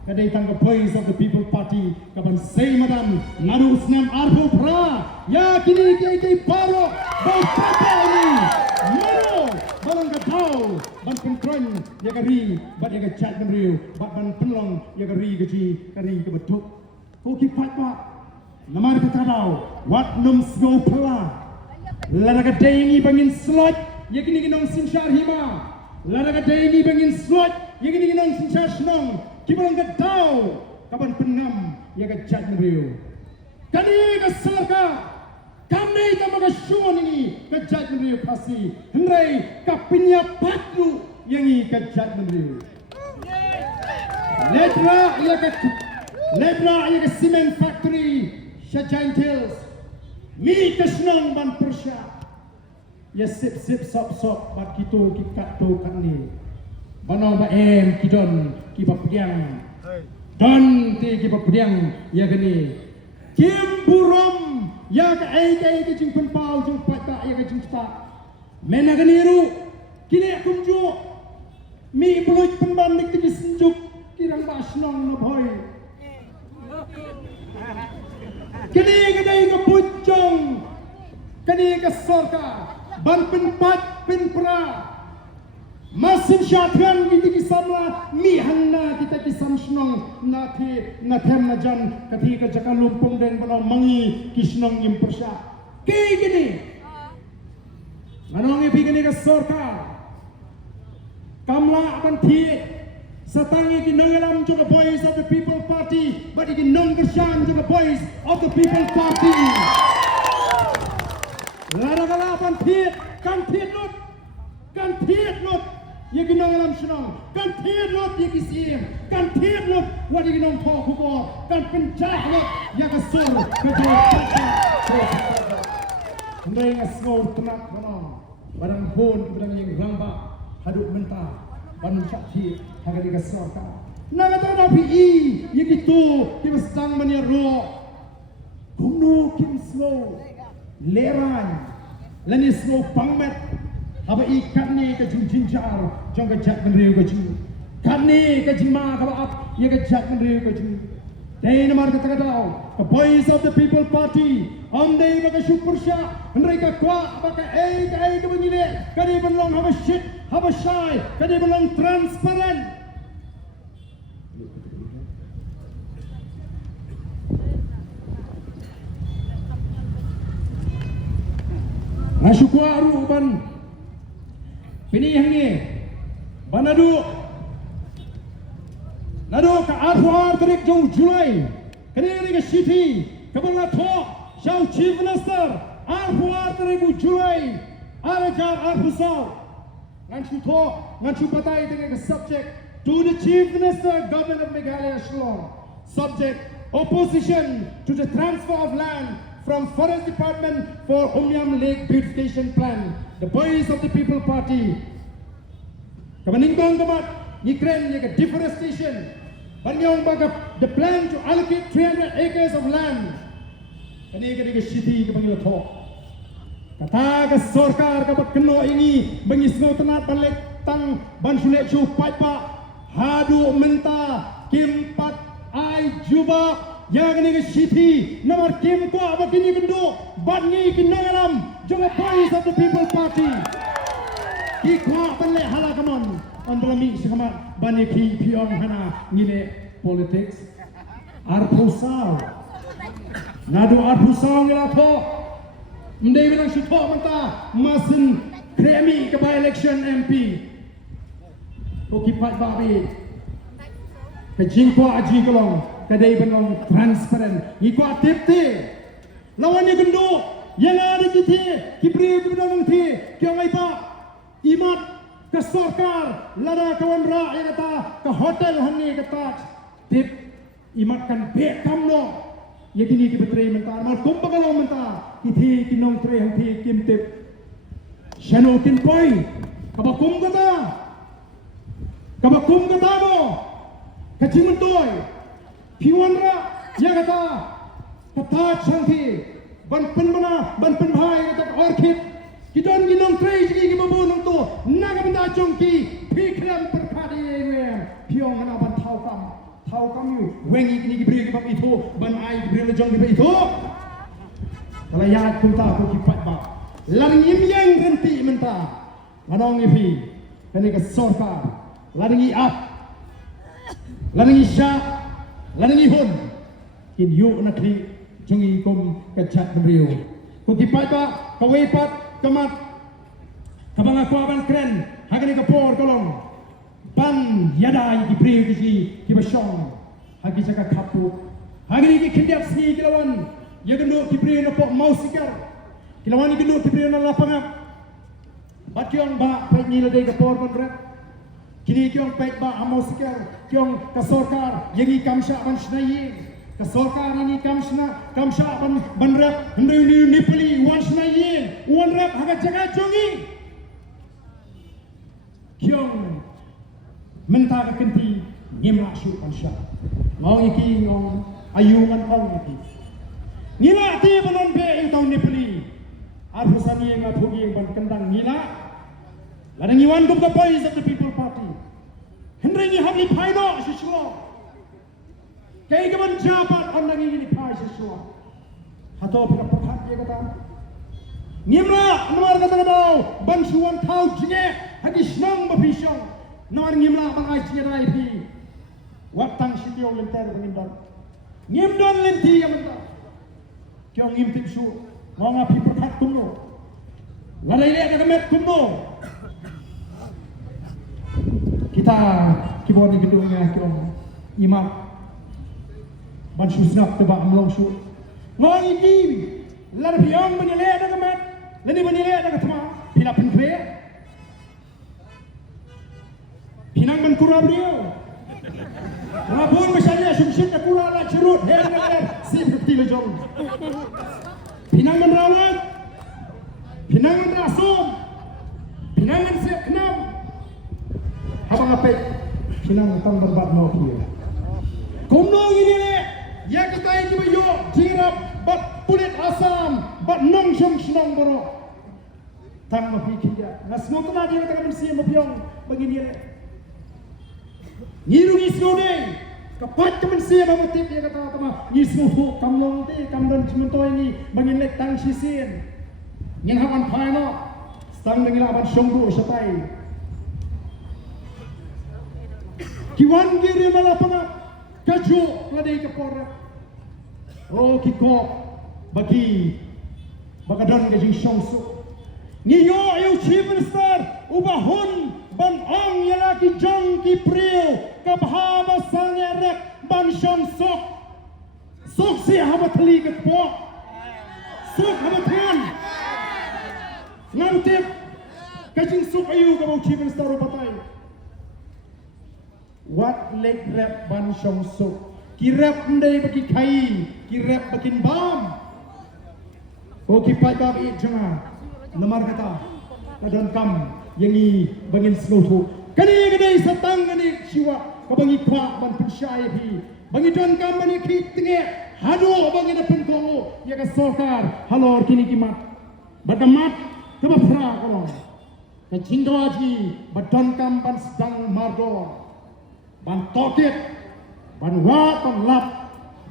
kadai tang ke voice of the people party kapan sei madam naru snam arbo pra ya kini ke paro bau papa ni mano barang katau ban penkron ya kari bat ya chat menriu bat ban penlong ya kari ke betuk Koki patpa, namar katadaw, wat num snow pala, laraga dayngi bangin slot, yakini ginong sinshar hima, laraga dayngi bangin slot, yakini ginong sinshar snong, kibarang kadaw, kapan penam, yaga jat nriu. Kani ka sarka, kami tamaga syuon ini, ka jat nriu kasi, hendrai kapinya patlu, yangi ka jat nriu. Letra, Lebra ayah cement factory, Shajain Hills, mi kesnong ban persya, ya sip sop bat kita kikat tu kan ni, banau ba kidon kipa pediang, don ti kipa pediang ya gini, kim burom ya ke ai ke jing penpau jing pata ya ke jing sta, mena gini ru, kini kunjuk, mi peluit penbandik ti senjuk, kirang ba snong no boy. Kini kadai ke pucung, kini ke sorka, ban penpat penpra, masin syatran kita kisamla, mihanna kita kisam snong, nathem najan, ketika jakan lumpung dan banau mangi kisnong impersya. Kini, manongi kini ke sorka, kamla akan tiet. Satangi kinangalam juga boys of the People Party, but ikinong kersyan juga boys of the People Party. Lara kalapan tiet, kan tiet not, ya ginong alam senang kan tiad lot ya kisim kan tiad lot wadi ginong thok hubo kan pencah lot ya kasur kejauh ndai ngasngau tenak manong barang pun barang yang ramba haduk mentah banun sakti hagari kasur ka naga tara pi ya gitu kita sedang menyeru kumno kim snow leran lani snow pangmet haba ikan ni ke jinjar jong ke jat menriu ke ju kan ni ke jima ka ap ye ke jat menriu ke ju dai namar ka takadau the voice of the people party amdai baka syukursya mereka kuat baka ke bengile kadi belong haba shit haba shy kadi belong transparent Nasyukwa aru ban pinihang ni banadu nado ka arhuar tarik jong Julai kani ka city kabala tho shau chief minister arhuar tarik Julai arajar arhusau nganchu tho nganchu patai dengan ka subject to the chief minister government of Meghalaya Shillong subject opposition to the transfer of land from Forest Department for Umyam Lake Beautification Plan. The voice of the People Party. Kamaningkong kamat, Ukraine yaka deforestation. Banyong baga the plan to allocate 300 acres of land. Kani city kapangilo tho. Kata ka sarkar kapat keno ini bangisno tanat balik tang bansule chu paipa hadu menta kimpat ai juba yang ini city nomor kim ko abakini gendo bangi kinangalam jonga voice of the People Party ki ko panle halakamon andalami sekamat bani piong hana ngine politics arpusau nadu arpusau ngela tho ndai binang sitho manta masin kremi ke by election MP ko kipat babi ke jingko aji kolong kadai benong transparent iko tipte lawan ni gendo yang ada kita kibri benong ti kyo ngai pa imat ke sarkar lada kawan ra yang kata ke hotel hani kata tip imat kan be kamno ye kini ki betre mentar mal kumpagalo mentar kithi kinong tre hang thi kim tip shano kin koi kabakum kata mo kachimun toy Piwanra yang kata kata canti ban pen bhai kata orchid kidon ginong trei jigi ki babu nong to naga benda jongki phiklam perkhadi em piong ana ban thau kam yu wengi kini ki bri ki bab itu ban ai ki bri jong ki itu kala ya kunta ko ki pat ba lang yim yang renti menta manong ipi kani ka sarkar laringi up laringi sha larangi hun kin yu nakli jungi kom kachat beriu ko kipat ba kawepat kamat kabanga kwaban kren hagani kapor kolong ban yadai ki beriu ki basong hagi jaka kapu hagani ki kindiap sni kilawan yagendo ki beriu na pok mausikar kilawan ni gendo ki beriu na lapangap batyong ba penyi ladai kapor konrek kini kyong pek ba amausikar kyong kasorkar yagi kamsha ban shnayi kasorkar ini kamsha ban rap ndui nipali wan shnayi wan rap haga jaga jongi kyong menta ka kenti ngimla shu kansha mau iki ngong ayungan ong iki ngila ti banon be utau nipali arhusani nga thugi ban kendang ngila ladang iwan gum the voice of the People Party hendrengi hamli phaino sishlo kai gaban japat ondangi ni phai sishlo hato pika pakhat ye kata ngimla namar kata dau ban suwan thau jinge hagi snong ba pisong namar ngimla bang ai jinge dai pi watang sitio lenter ngimdon ngimdon lenti yamta kyo ngimtik su ngonga pi pakhat kumno ladai le ka met kumno kita kibon di gedungnya kirong imam ban susnap tebak melong su ngon iki lar biong menile ada kemat lani menile ada ketema pila penkre Pinang man kurang dia. Rabun misalnya sumsit na kurang lah cerut. Her sim kepti lejong. Pinang man rawat. Pinang man rasom. Pinang man siap kenam. Abang apek. Pinang tang berbat mau dia. Kumnong ini le. Ya kita ini bayo tirap bat pulit asam bat nong syong senong borok. Tang mapikir dia. Ngasmo kena dia kata kami siap mapiong begini le. Ngirung isno deh, kapat kemen siya mamutip dia kata tama isno ho kamlong te kamdan cimentoy ni bangin lek tang sisin. Yang hapan paino, stang dengan hapan syonggu satai. Kiwan giri malapanga kajo ladai kapora. Oh kiko bagi bagadon gajing syongsu. Niyo ayo chief minister ubahun ban ong yalaki jong ki priyo kabhama sangerek ban syong sok sok si haba tali po sok haba tan ngantip kajing sok ayu kabau chief minister ubatay wat lek rap ban syong sok ki rap ndai bagi kai ki rap bakin bam o ki pai bab i janga namar kata kadon kam yangi bangin snoto kani gadai satang kani siwa kabangi kwa ban pensyai bi bangi don kam bani ki tenge hado bangi da penkongo ya ka sokar halor kini kimat badamat kaba fra kono ka jingdawaji badon kam ban sedang mardor ban toket ban wa ban lap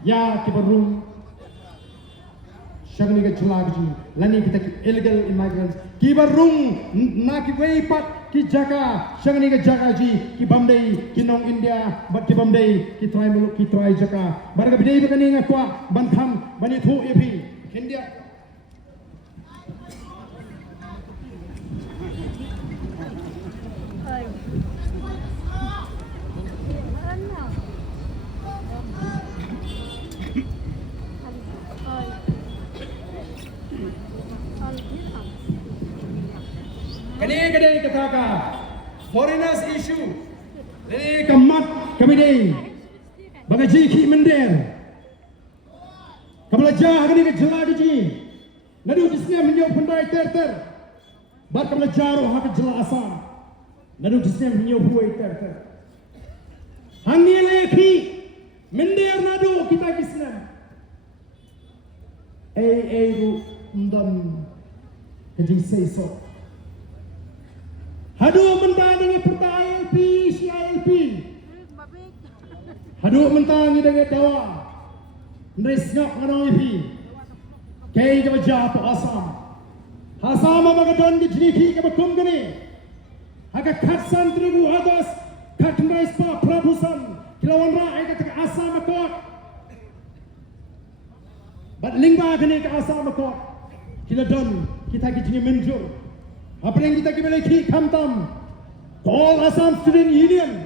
ya kibarung Syagni ke celagaji, lani kita illegal immigrants. Ki barung na ki weipat ki jaka, syagni ke jakaji ki bamdai ki nong India, bat ki bamdai ki try muluk ki try jaka. Barga bidai bakani ngakwa bantham bani thu epi India. Kadai kataka foreigners issue le kamat kabidai bagaji ki mender kablaja hagni ke jelagaji nadu disne menyo pandai ter bar kablaja ro hak jela asam nadu disne menyo huai ter hangi lekhi mender nadu kita kisna ru ndam kajing seiso hadu mentangi perta ILP, CILP. Hadu mentangi dengan dawa. Nesngak ngano ILP. Kay ka jato asam. Hasama magadon ki jniki ka bakum gani. Aga khatsan tribu hadas khatnais pa prabusan. Kilawan ra ay ka asam makot. Bat lingba gani ka asam makot. Kiladon kita ki jni menjur. Apa yang kita miliki kamtam All Assam Student Union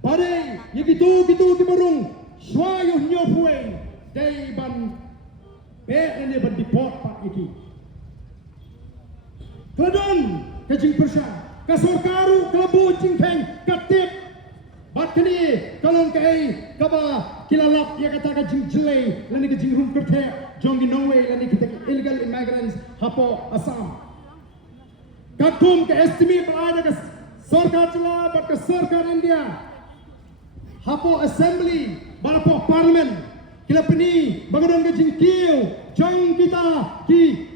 Padai Yigitu Kibarung Swayo Nyopue Day ban Ini ban deport pak iki Keladon Kajing Persya Kasorkaru Kelabu Jingkeng Katip Bat kini Kalong kai Kaba Kilalap Ya kata kajing jelai Lani kajing rum kerte Jongi Norway Lani kita illegal immigrants Hapo Assam Katum ke estimate berada ke Sarkar Jela, bat ke Sarkar India, Hapo Assembly, balapo Parlimen, kila peni bagadon ke jingkiu, jang kita ki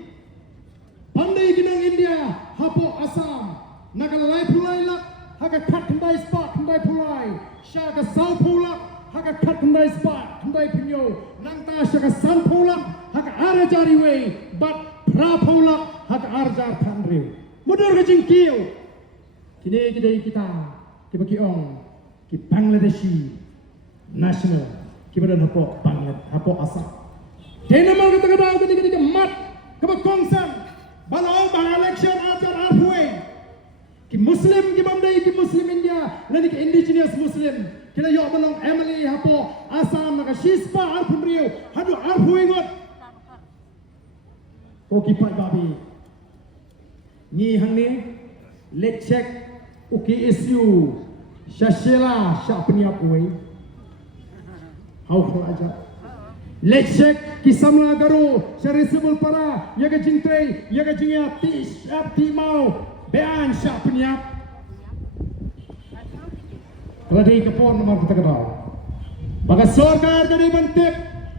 pandai ginang India, Hapo Assam, nakalai pulai lak, haka kat kendai spot, kendai pulai, syaka sal pulak, haka kat kendai spot, kendai pinyo, nangta syaka san pulak, haka arajari way, bat pra pulak, haka arjar pandriu. Mundur ke jingkiu. Kini kita bagi ong ki Bangladeshi national ki badan hapo Bangladesh hapo Assam. Dena mal kita kadang ketika mat ke kongsan balau bang election ajar arpue ki Muslim ki bamdai ki Muslim India lagi ki indigenous Muslim kila yo balong Emily hapo Assam maka shispa arpun rio hadu arpue ngot. Ko ki pat babi. Ni hang ni let's check UKSU Syashela Syapniap Uwe Hau Khalaja Lecek Kisamla Garo Syarisibul Para Yaga Jingtrei Yaga Jingya Ti Mau Bean Syapniap Keladi Kepon nomor kita kedal Baka sorgar dari bantip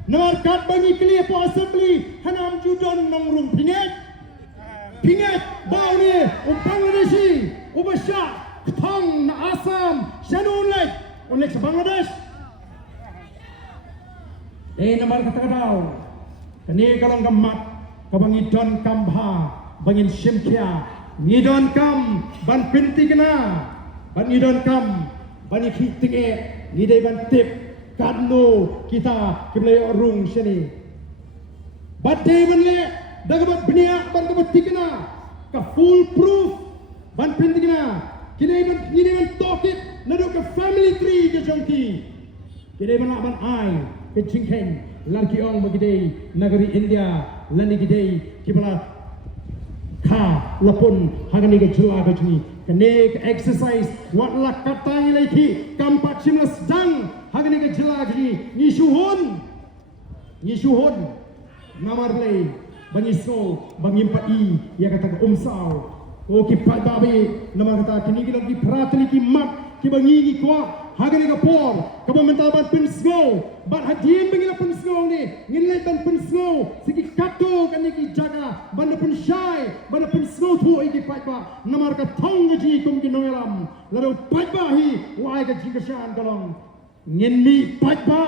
nomor kat bagi kli po assembly hanam judon nongrung pingat bau ni Bangladeshi ubasya Thong na Assam Shanun Lek Bangladesh nomor kata kadau kani kalong gamat kabangi don kambha bangin simkia ngidon kam ban pinti kena ban ngidon kam ban ikhitige ngidai ban tip kadno kita kiblayo rung sini badai banle dagabat bniak ban gabat tikna ka full proof ban pintigna kidai ban tokit nado ka family tree ke jongki kidai ban ai ke jingken larki ong magidai nagari India lani gidai kibla ka lapun hagani ke jela ke jini kene exercise wat lak katai lagi kampat simlas dang hagani ke jela ke ni syuhun namar lay bangiso bangimpai ya kata umsau o ki padabe namar kata kini ki lagi pratli ki mat ki bangi kwa hagani ka por ka pementaban pinsgo bat hadin bangila pinsgo ni ngilai ban pinsgo sigi kato kani ki jaga ban pinshai ban pinsgo tu iki patba namar ka thong ji kum ki noelam laro patba hi wai ka jingashan galong ngin patba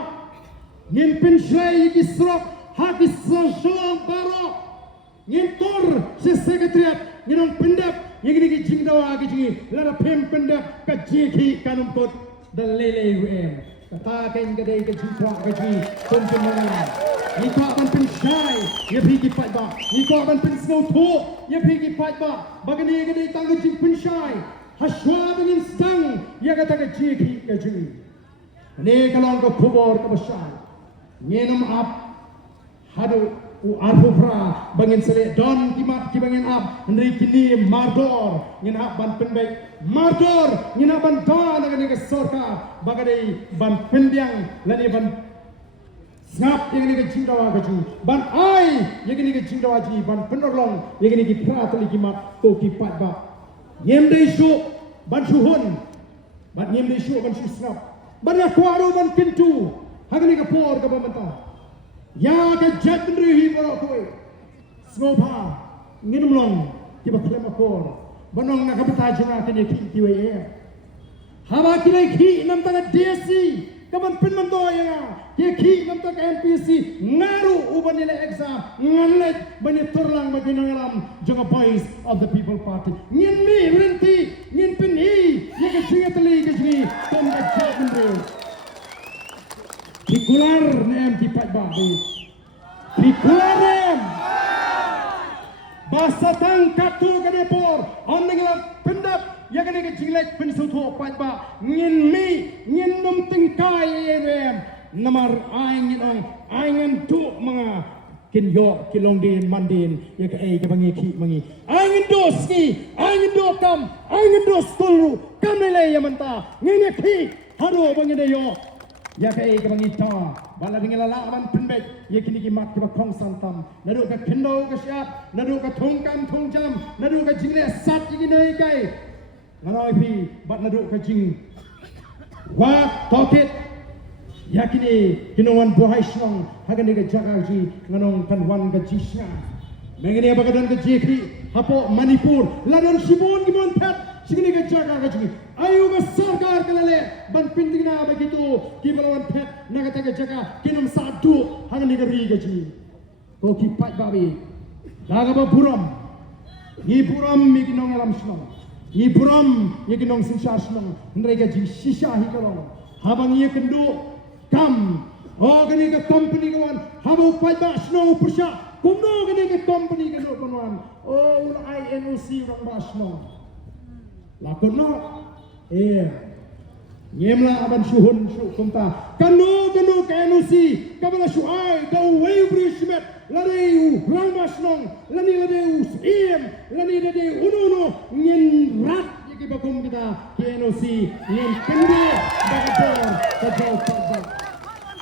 ngin pinshai iki srok haki shalom baro ngin tor si sekretariat nginong pendap ngini ki jingdawa ki jingi lara pem pendap ka jeki kanum kot dan lele UM kata kain kedai ke jingkwa ke jingi penjenengan ni ko ban penshai ye phiki patba ni ko ban pensno tho ye phiki patba bagani kedai tang jing penshai hashwa bingin stang ye kata ke jeki ke jingi ne kalong ko phubor ka basai ngenam ap hadu arfufra bangin sele don kimat ki bangin ab ndri kini mardor ngin ab ban penbek mardor ngin ban da ngani ke sorka bagadei ban pendiang lani ban snap yang ni ke jingdawa ke ji ban ai yang ni ke jingdawa ji ban penolong yang ni ki pratli kimat to ki patba ngem dei shu ban shuhun ban ngem dei shu ban shu snap ban ya kwaro ban pintu hagani ke por ka bamanta ya ke jatri hi baro koi snopa nginumlong ki baklema kor banong na kabata jina ke ni ki we haba ki nei ki nam ta desi kaban pin man do ya ke ki nam ta MPC ngaru ubanile exam ngalet bani torlang maginangalam jonga voice of the people party ngin mi renti ngin pin hi ye ke jingatli ke jingi tom ka jatri Tikular nem di patba Tikular nem Basatang katu kadepor on ngila pendap ya kene ke jinglet pensutu patba ngin mi ngin num tingkai rem namar aingin tu mga kin yo kilong din mandin ya ke ai ke bangi ki mangi aingin doski aingin do kam aingin dos tulu kamele yamanta ngine ki haro bangi de yo ya kai ke bangi ta bala dingela la man penbek ye kini ki mat ki ba khong santam nadu ka kendo ka syap nadu ka thongkam thongjam nadu ka jingle sat ki nei kai nganoi pi bat nadu ka jing wa tokit ya kini kinowan bohai snong hagan de ka jaga ji nganong kan wan ka jisna mengene ba kadan ka jekri hapo manipur lanon sibon ki mon phat sigini ka jaga ka ji ayu ka sarkar kalale ban pindigna begitu ki balawan phet nagata ka jaga kinum sadu hagan de ka ri ka ji to ki pat babi daga ba buram ni buram mi kinong alam snong ni buram ye kinong sinsha snong ndre ka ji shisha hi kalong habang ye kendo kam organic company kawan habo pat ba snong pusha kumno organic company kendo kawan oh INOC rong ba snong lakon no nyemla aban shuhun shu kumta kanu KNOC kabala shu ai da way brishmet lari rang basnong lani lade us lani lade ununo nyen rat yaki bakum kita kenosi ngin kendi bagador kajau pagba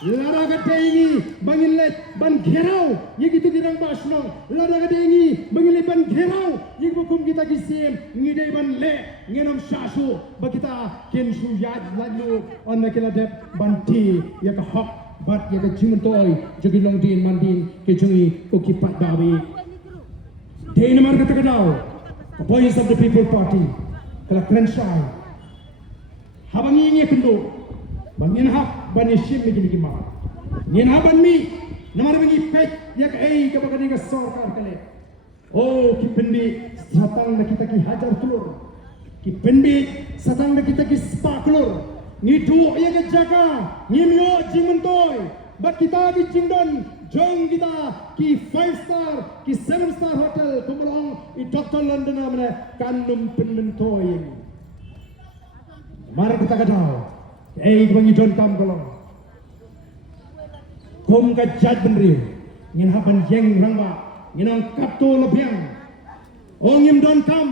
lara gadengi bangin let ban gherau yigitu girang basno lara gadengi bangin let ban gherau yibukum kita kisim ngidei ban le ngenom shasu bakita kensu yad lalu on nakila dep banti ya ka hok bat ya ka jimentoy jogi longdin mandin ke jungi ukipat bawi dei namar kata kadau the voice of the people party kala krenshai habangi ngi kendo bangin hak bani shim mi gini ma ngin haban mi namar bangi pet yak ei ka bagani ka sarkar kale oh ki pendi satang na kita ki hajar tulur ki pendi satang na kita ki spaklur ni tu ya ka jaga ni myo jimentoy bat kita ki jingdon jong kita ki 5 star ki 7 star hotel kumrong I Dr. London amne kanum penmentoy mar kita kadau ei bangi don kam kolong kom ka jad benri ngin haban yeng rangba nginong kato lebiang ongim don kam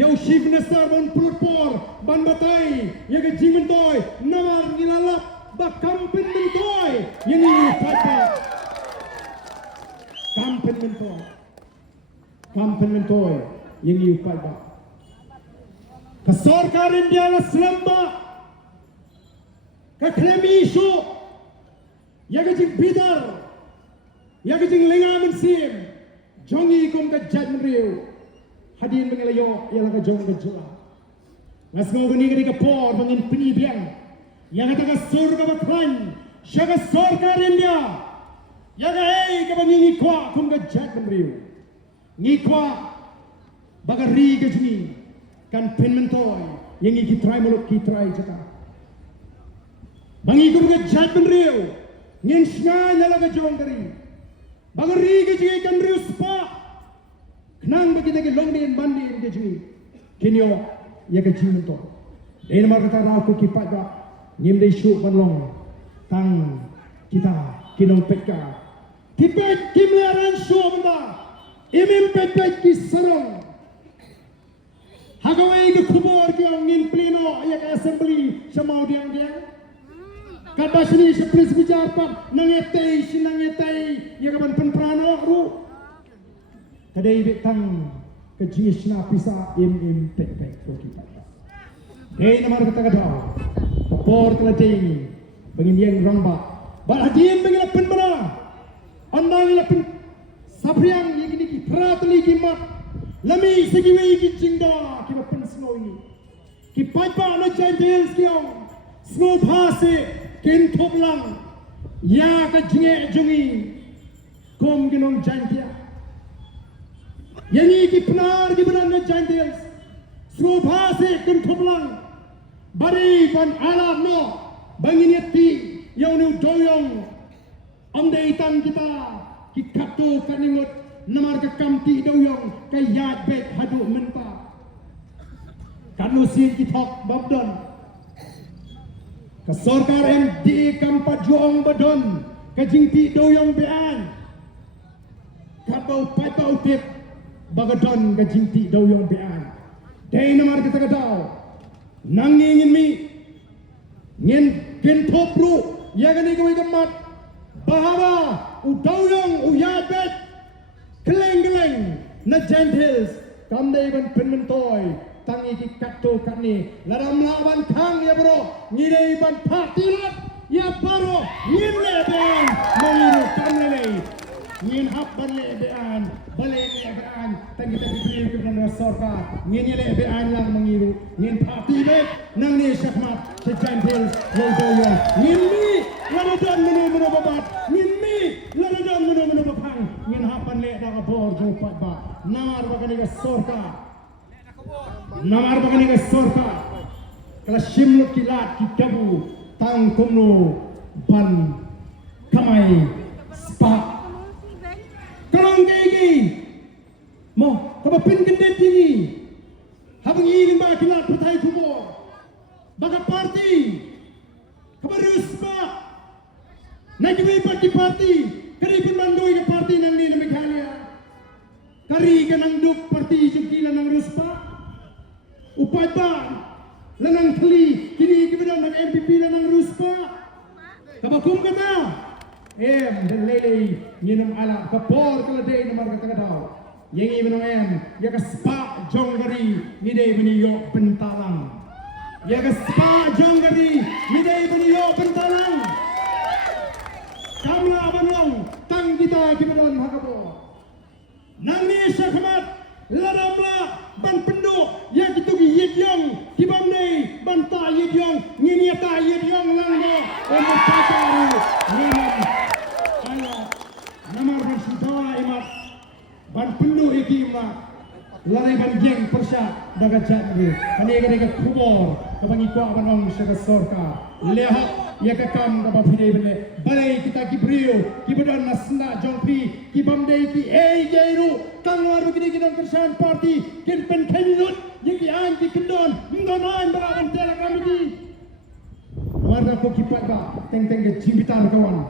yau chief minister bon pulpor ban batai ya ke jimentoy namar ngilalap bakam penmentoy yeni pata kampen mentoy yeni pata ka sarkar India la slamba ka kremi isu ya ke jing bidar ya ke jing lenga mensim jongi kom ka jad mriu hadin mengelayo ya la ka jong ka jula ngasmo gani ka por mangin peni biang yang kata ka surga bakran syaga sarkar India ya ka ei ka bangi kwa kom ka jad mriu ngi kwa bagari ka jini kan penmentoy yang ki try muluk ki try jaka bangi kom ka jad mriu ngin snga nyala ka jong dari bagari ka jini kan riu spa nang begitu ke longdin bandin ke jini kinyo ya ke jimentoy dei namar kata ra ko ki pada ngim dei shu banlong tang kita kinong petka kipet kimleran shu benda imim pet ki sarong hagawai ke kubur ki ngin pleno ya ke assembly samau diang kada sini sepris bijar pak nangetei sinangetei ya kaban penprano ru kadai betang ke jisna pisa im pek ko kita dei namar kata kadau por kelatei bangin yang ramba bal hadin bangin penbara andang lapin sapriang yigini ki pratli ki mat lami segiwe ki jingda ki pen snoi ki paipa na jandels ki ong snow phase ken thoplang ya ka jinge jungi kom ginong jantia yani ki pnar ki beran na jandels snow phase ken thoplang bari van alam no bangin yati yaw ni doyong amdei tang kita ki kato kaningot namar ka kamti doyong ka yad bet hadu menta kanu sin ki thok babdon ka sarkar MD kampat juang badon ka jingti doyong bean ka bau patau tip bagadon ka jingti doyong bean dei namar kita kadau nangingin mi ngin kin thopru ya gani ko ikamat bahaba udawyong uyabet keleng na gentles kamdei ban penmentoy tangi ki katto kani laram lawan khang ya bro ngidei ban partilat ya baro ngile ben mengiru kamle ngin hab banle bean bale bean tangi tangi beliau ke dalam sarkar ngin le bean lang mengiru ngin parti bet nang ni syakmat gentles lodoyo ngin mi ladadan menu babat ngin mi ladadan menu bapang ngin hab banle da bor jo patba namar bagani ka sarkar namar bagani ka sarkar kala shimlut kilat ki dabu tang komno ban kamai spa kalong gigi mo kaba pin gende tini habang iling ba kilat patay kubo baga party kaba ruspa nagiwe party kari pun bandoy ka party nang ni na Meghalaya kari ka nang duk party jukila nang ruspa upad ba lanang kli kini kebetulan nak MPP lanang ruspa kabakum kata lele nginam ala kapor keledai nomor kata yang ini menang ya ke spa jonggari ngidai beniyo bentalang ya ke spa jonggari ngidai beniyo bentalang kamla abanong tang kita kebetulan hakabo nami syakmat ladamla ban penduk yang itu yedyong kibamnei banta yedyong nginiata yedyong langgo untuk pacaru nginam ayo namar bersudawa imat ban penduk ikima lari ban geng persya daga jatri ani ga kubor kabangi ko abanong syaga sorka leha ya kakam ka bapide bele balai kita kibrio kibadan nasna jongpi kibamdei ki jairu kangwar begini kita kersan party kin pen kenut yaki an ki kendon ndonan baraban tela kamidi warna ko kipat ba teng ke cimbitar kawan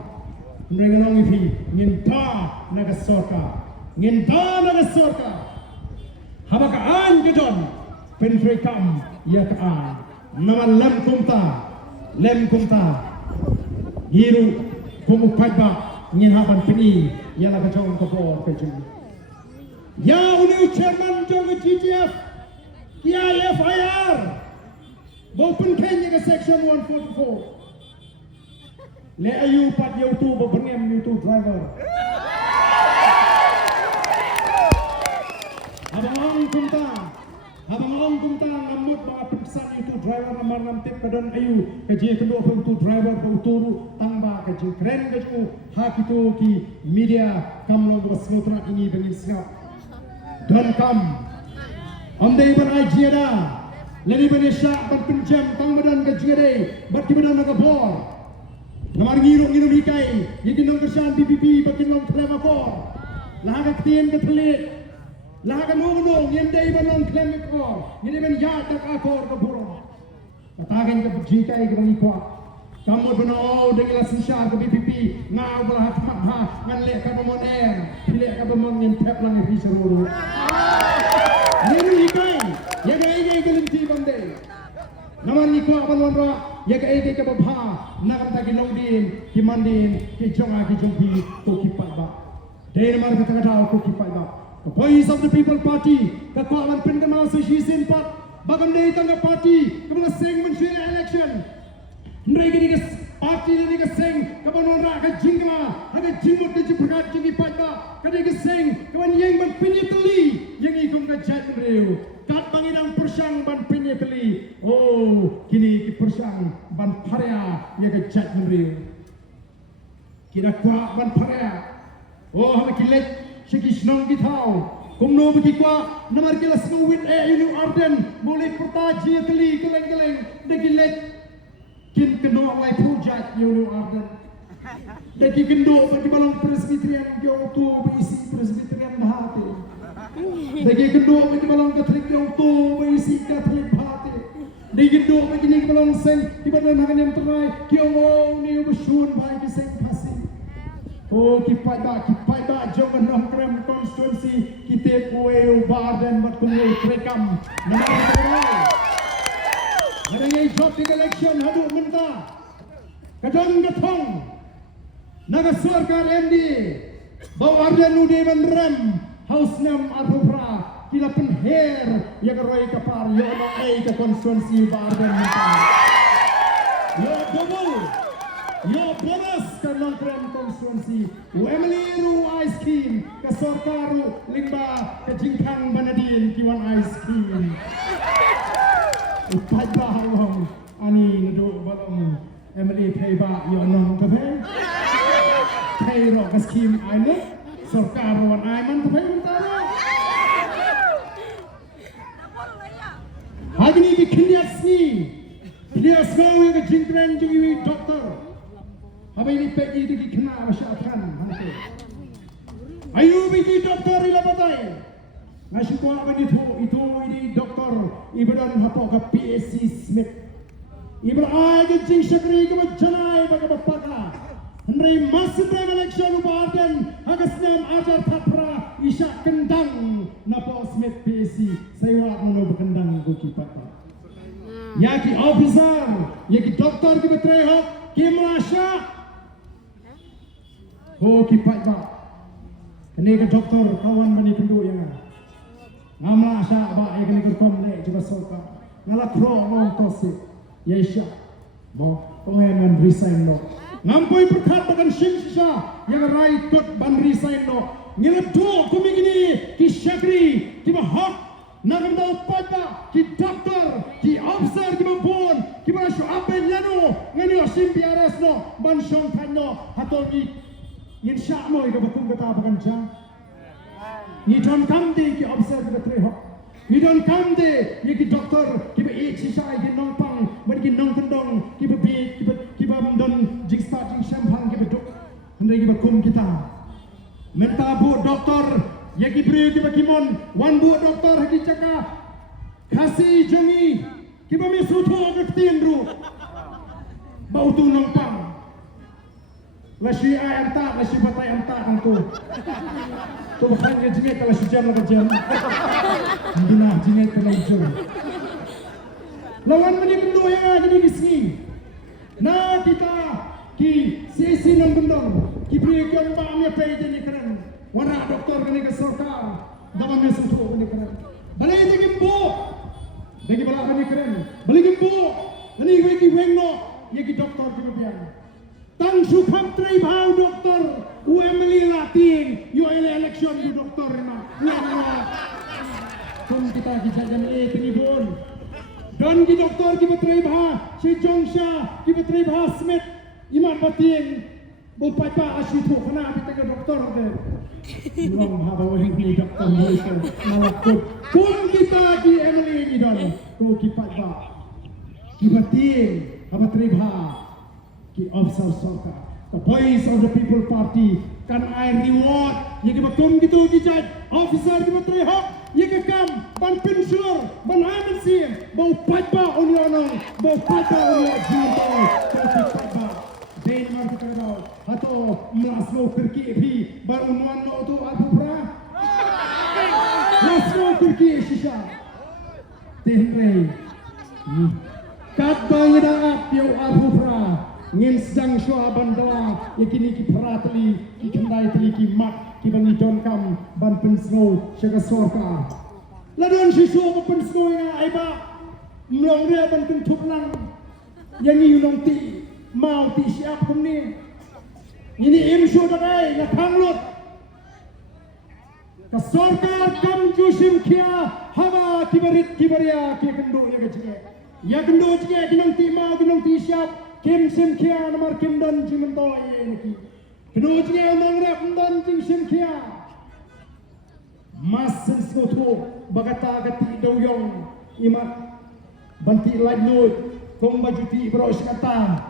mereka nong ifi nginta naga sorka habaka an gidon pen frekam ya ka an nama lem kumta hiru kumu pajba nyenhapan peni yala ka jong ko kaju ya uni chairman jong GTF kia FIR bopen Kenya ke section 144 le ayu pat YouTube bengem YouTube driver Abang kumta ngamut mga peksan itu driver nomor 6 tip kadon ayu kaji kedua itu driver ke uturu tangba kaji keren kaji hak itu ki media kamlo buka selotra ini bengin singap dan kam amdai berai jiada lagi benesha ban penjam tang badan kaji ada bati badan nakabor namar ngirung hikai yakin nong kersan PPP bakin nong klemakor lahaga ketien ketelit lahagan nung yendai banong klemek ko yendai ban yadak akor ke burung katagan ke jikai ke bangi ko kamu benar dengan langsung ke BPP ngau belah ha ngan lek ka pemon pilek ka pemon ngentep lang di seluruh yendai hikai ya gai kelinti bande naman ni ko abanon ra ya gai ke babha nakam ta kilongdin kimandin ki jonga ki jongpi to kipat ba dai namar kata ko kipat ba The Voice of the People Party, kakawan pengemal sesisin pat, bagam dari tangga party, kemudian seng mensyuara election. Mereka ni party ni seng, kemudian orang akan jingga, akan jimut ke jemputan jingi pada, kadang seng, kemudian yang berpinjat teli, yang ikut kejat mereu. Kat bangidang persang ban pinjat teli, oh kini persang ban parya yang kejat mereu. Kira kuat ban parya, oh hama kilet. Sikisnong gitaw kung no begikwa namar kilas ngawit inu arden boleh pertaji teli keleng-keleng degilet kin keno alai project inu arden degi gendo bagi balang presbyterian yo tu berisi presbyterian bahate degi gendo bagi balang katolik yo tu berisi katolik bahate degi gendo bagi ni balang seng di badan hangan yang terai kyo ni bersyun baik seng kasih. Oh kipai ba jangan nongkrem konstitusi kita kueu badan buat kueu rekam nama ada yang job di election hadu mentah kadang gatong naga surkar MD bawa ardan ude bandrem haus nam arhufra kila penher ya keroi kapar yo no ke konstitusi badan mentah yo double yo bonus ke nongkrem konstitusi Emily Ru Ice Cream ke Sorkaru Limba ke Jingkang Banadin Kiwan Ice Cream upai bahawang ani nado balong Emily Payba yo nong kape Payro ke Scheme Aino Sorkaru wan Aiman kape mentara hari ini dikiniat ni dia semua ke Jingkang jadi doktor. Apa ini pegi itu kena masyarakat nanti. Ayu bagi doktor ila batai. Nasi kuah apa itu ini doktor ibadan apa ke PSC Smith. Ibra aja jing syakri ke berjanai bagi bapaka. Henry masih dalam election ubadan hagasnya ajar tapra isyak kendang napa Smith PSC. Saya wak mau berkendang buki papa. Yaki officer, yaki doktor ki betre hok, ki Malaysia. Oh ki pai ba. Kene ke doktor kawan bani penduk yang. Ngama sya ba ai kene ke kom le juga soka. Ngala kro ngong tosi. Yesha. Bo pengen resign no. Ngampoi berkat bagan Shimsha yang rai tot ban resign no. Ngiledo kumi gini ki Syakri ki Bahak nagam dau pada ki doktor ki officer ki Babon ki Barasho Aben Yano ngani Osim Biares no ban Shong Tan no hatol ki yin sya mo ika bakum kata bagan jang ni don kamde ki officer ki Batre Hok ni don kamde ki doktor ki ba ich sisa ki nong pang ban ki nong kendong ki ba bi ki ba don jing start jing champagne ki ba duk hendai ki bakum kita Menta bu doktor yaki beri kita kimon wan bu doktor haki caka kasih jongi kita misutu agaktin ru bau tu nongpang lasi ayam tak lasi batai am tak tu tu bukan jenget kalau sejam lagi jam bila jenget kalau jam lawan menik dua yang jadi di sini nah kita ki sesi nang bendong ki beri kian ba amya pe jadi keren wana doktor kene ke sarkar dalam mesu tu kene keren balai je kimbo dagi bala kene keren balai kimbo ani we ki wengno ye ki doktor ki biang tang sukham trei bau doktor u emily lating yo election du doktor na kum kita ki jajan kini bon dan ki doktor ki betrei bah si jongsha ki betrei bah smith iman batin bupai pa asyik tu kena kita doktor ke belum habawa ini doktor Malaysia malakut pun kita di Emily ni don tu kipat ba ki batin haba terima ki officer soka the voice of the people party kan I reward ye ki bakum gitu ki jaj officer ki batri hok ye ki kam ban pensur ban amen sim bau patba onionong bau patba onionong tu kipat ba Din man kita atau masuk kerki pi baru nuan no tu aku pra masuk kerki sisa tenrei kat bang ida apio aku pra ngin sedang syua bandla yakini ki pratli ki kendai tli ki mat ki bangi don kam ban pensno syaga sorka ladon sisu ko pensno nga ai ba mlong dia ban kentup lang yang ni unong ti mau ti siap kum ni ini imsu dagai na kanglut ka sarkar kam jusim kia haba kibarit kibaria ki kendo ya kendo jige kinong ti mau kinong ti siap kim sim kia namar kim don jimento ye niki kendo jige nang rep don jing sim kia mas sensoto bagata gati doyong imat banti lai lut kom bajuti bros kata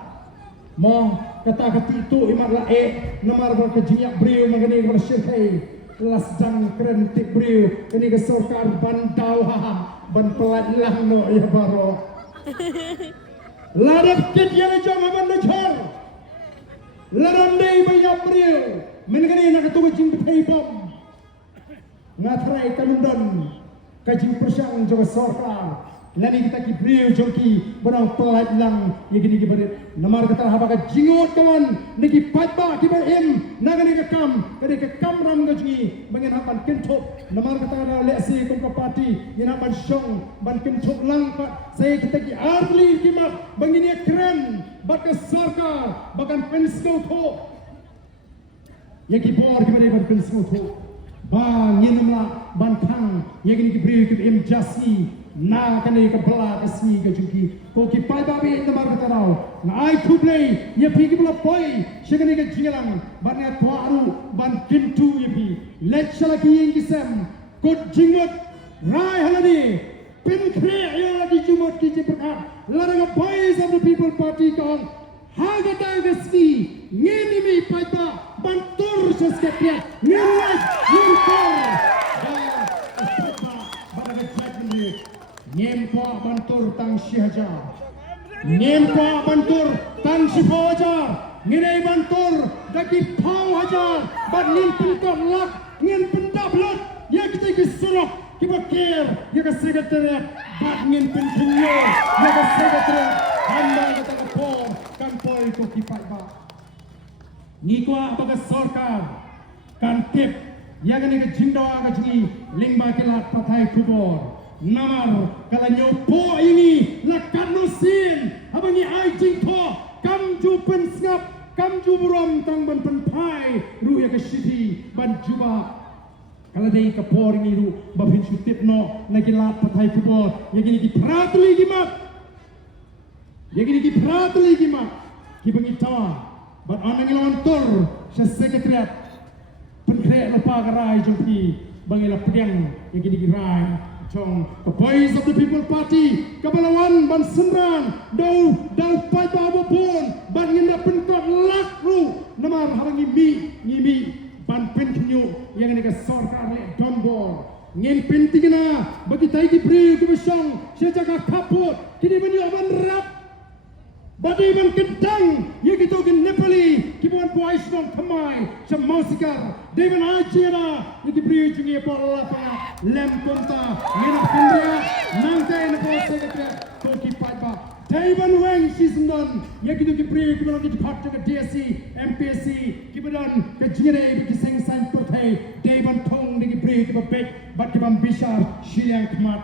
Mong kata itu imat la namar bar ke jinyak briu mangani bar syirkai las jang keren tik briu kini ke sarkar bandau ha ban pelat lang no ya baro ladap kit yang jam ban dechor laram dei bayap briu mengani nak tu jing betai bom ngatrai kalundon kajing persang jaga sarkar lani kita ki briu jongki benang pelat lang ye gini ki berit namar kata haba ka jingot kawan niki patba ki ber im nagani ka kam ram ga jingi bangen hapan kentop namar kata na lesi kum ka parti ina ban shong ban kentop lang pa saya kita ki arli ki mat bangini keren bat ka sarkar bagan pensko tho ye ki bor ki ber ban pensko tho bang yenamla ban khang ye gini ki briu ki im jasi na kani ka bala ka si ka juki ko ki pai ba be namar ka tarau na ai thu play ye phi ki bla poi shigani ka jingalang ban ya twaru ban kintu ye phi let shala ki ing kisam ko jingot rai halani pin khre ya di jumot ki jipat larang boys of the people party kong haga ta ka si ngeni mi pai ba ban tur saskapya ngeni Nyempa bantur tang Syihajar Nyempa bantur tang Sifawajar Nginai bantur daki Pau Hajar Bat nin pentap lak Ngin pentap lak Ya kita ke surok kiba care yaga secretary bat ngin pensionyo yaga secretary handa kata kapor kan poi ko kipai ba ni ko baga sarkar kan tip yaga ni jingdawa ga jingi lingba kilat pathai kubor namar kalanyo po ini lakan nusin abangi ai jing tho kam ju pen ngap kam ju buram tang ban pen pai ru yaga shiti ban juba kalau dia kapor ini ru bafin sutip no nagilat pathai kubor yagi ni pratli gimat kibangi tawa but anang ilawan tor sa sekretariat penkre lupa garai jumpi bangila pedang yagi ni rai chong the voice of the people party kabalawan ban senran dau pai babu pun ban nginda penkot lak ru namar halangi mi ban pen kinyo yang ni ka sarkar le dombor ngin pen tigna bagi tai ki pri ku besong seja ka kapot kini bani ban rap badi ban kedang ye gitu ke nepali ki bon boys from kamai sam mausikar devan ajira ye ki pri jungi pola pa lem konta ngina pindia nangte na po sekretary ko ki paiba Devan Wang Sisndon, yaki tu kipri kibaran kita hot ke DSC, MPSC, kibaran ke jire ke seng san perthai, Devan Thong di kipri kibapek, bat kibam bishar, Shiliang Kmat,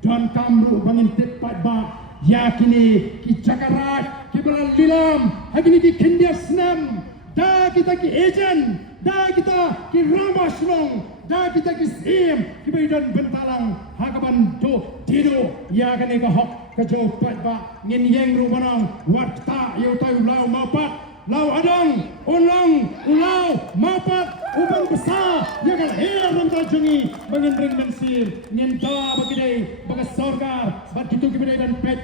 Don Kamru bangin tepat ba, yakini ki Jakarta, kibaran lilam, hakini ki Kindia Snam, da kita ki agent, da kita ki Ramashnong, da kita ki SIM, kibaran bentalang, hakaban do tido, yakini ka hok. Kejauh pat ngin yang rubanang wakta yau tahu lau mapat lau adang ulang ulau mapat ubang besar jangan heran tajungi bangin ring mensir ngin da bagidai bagas sarkar bat kitu kibidai dan pet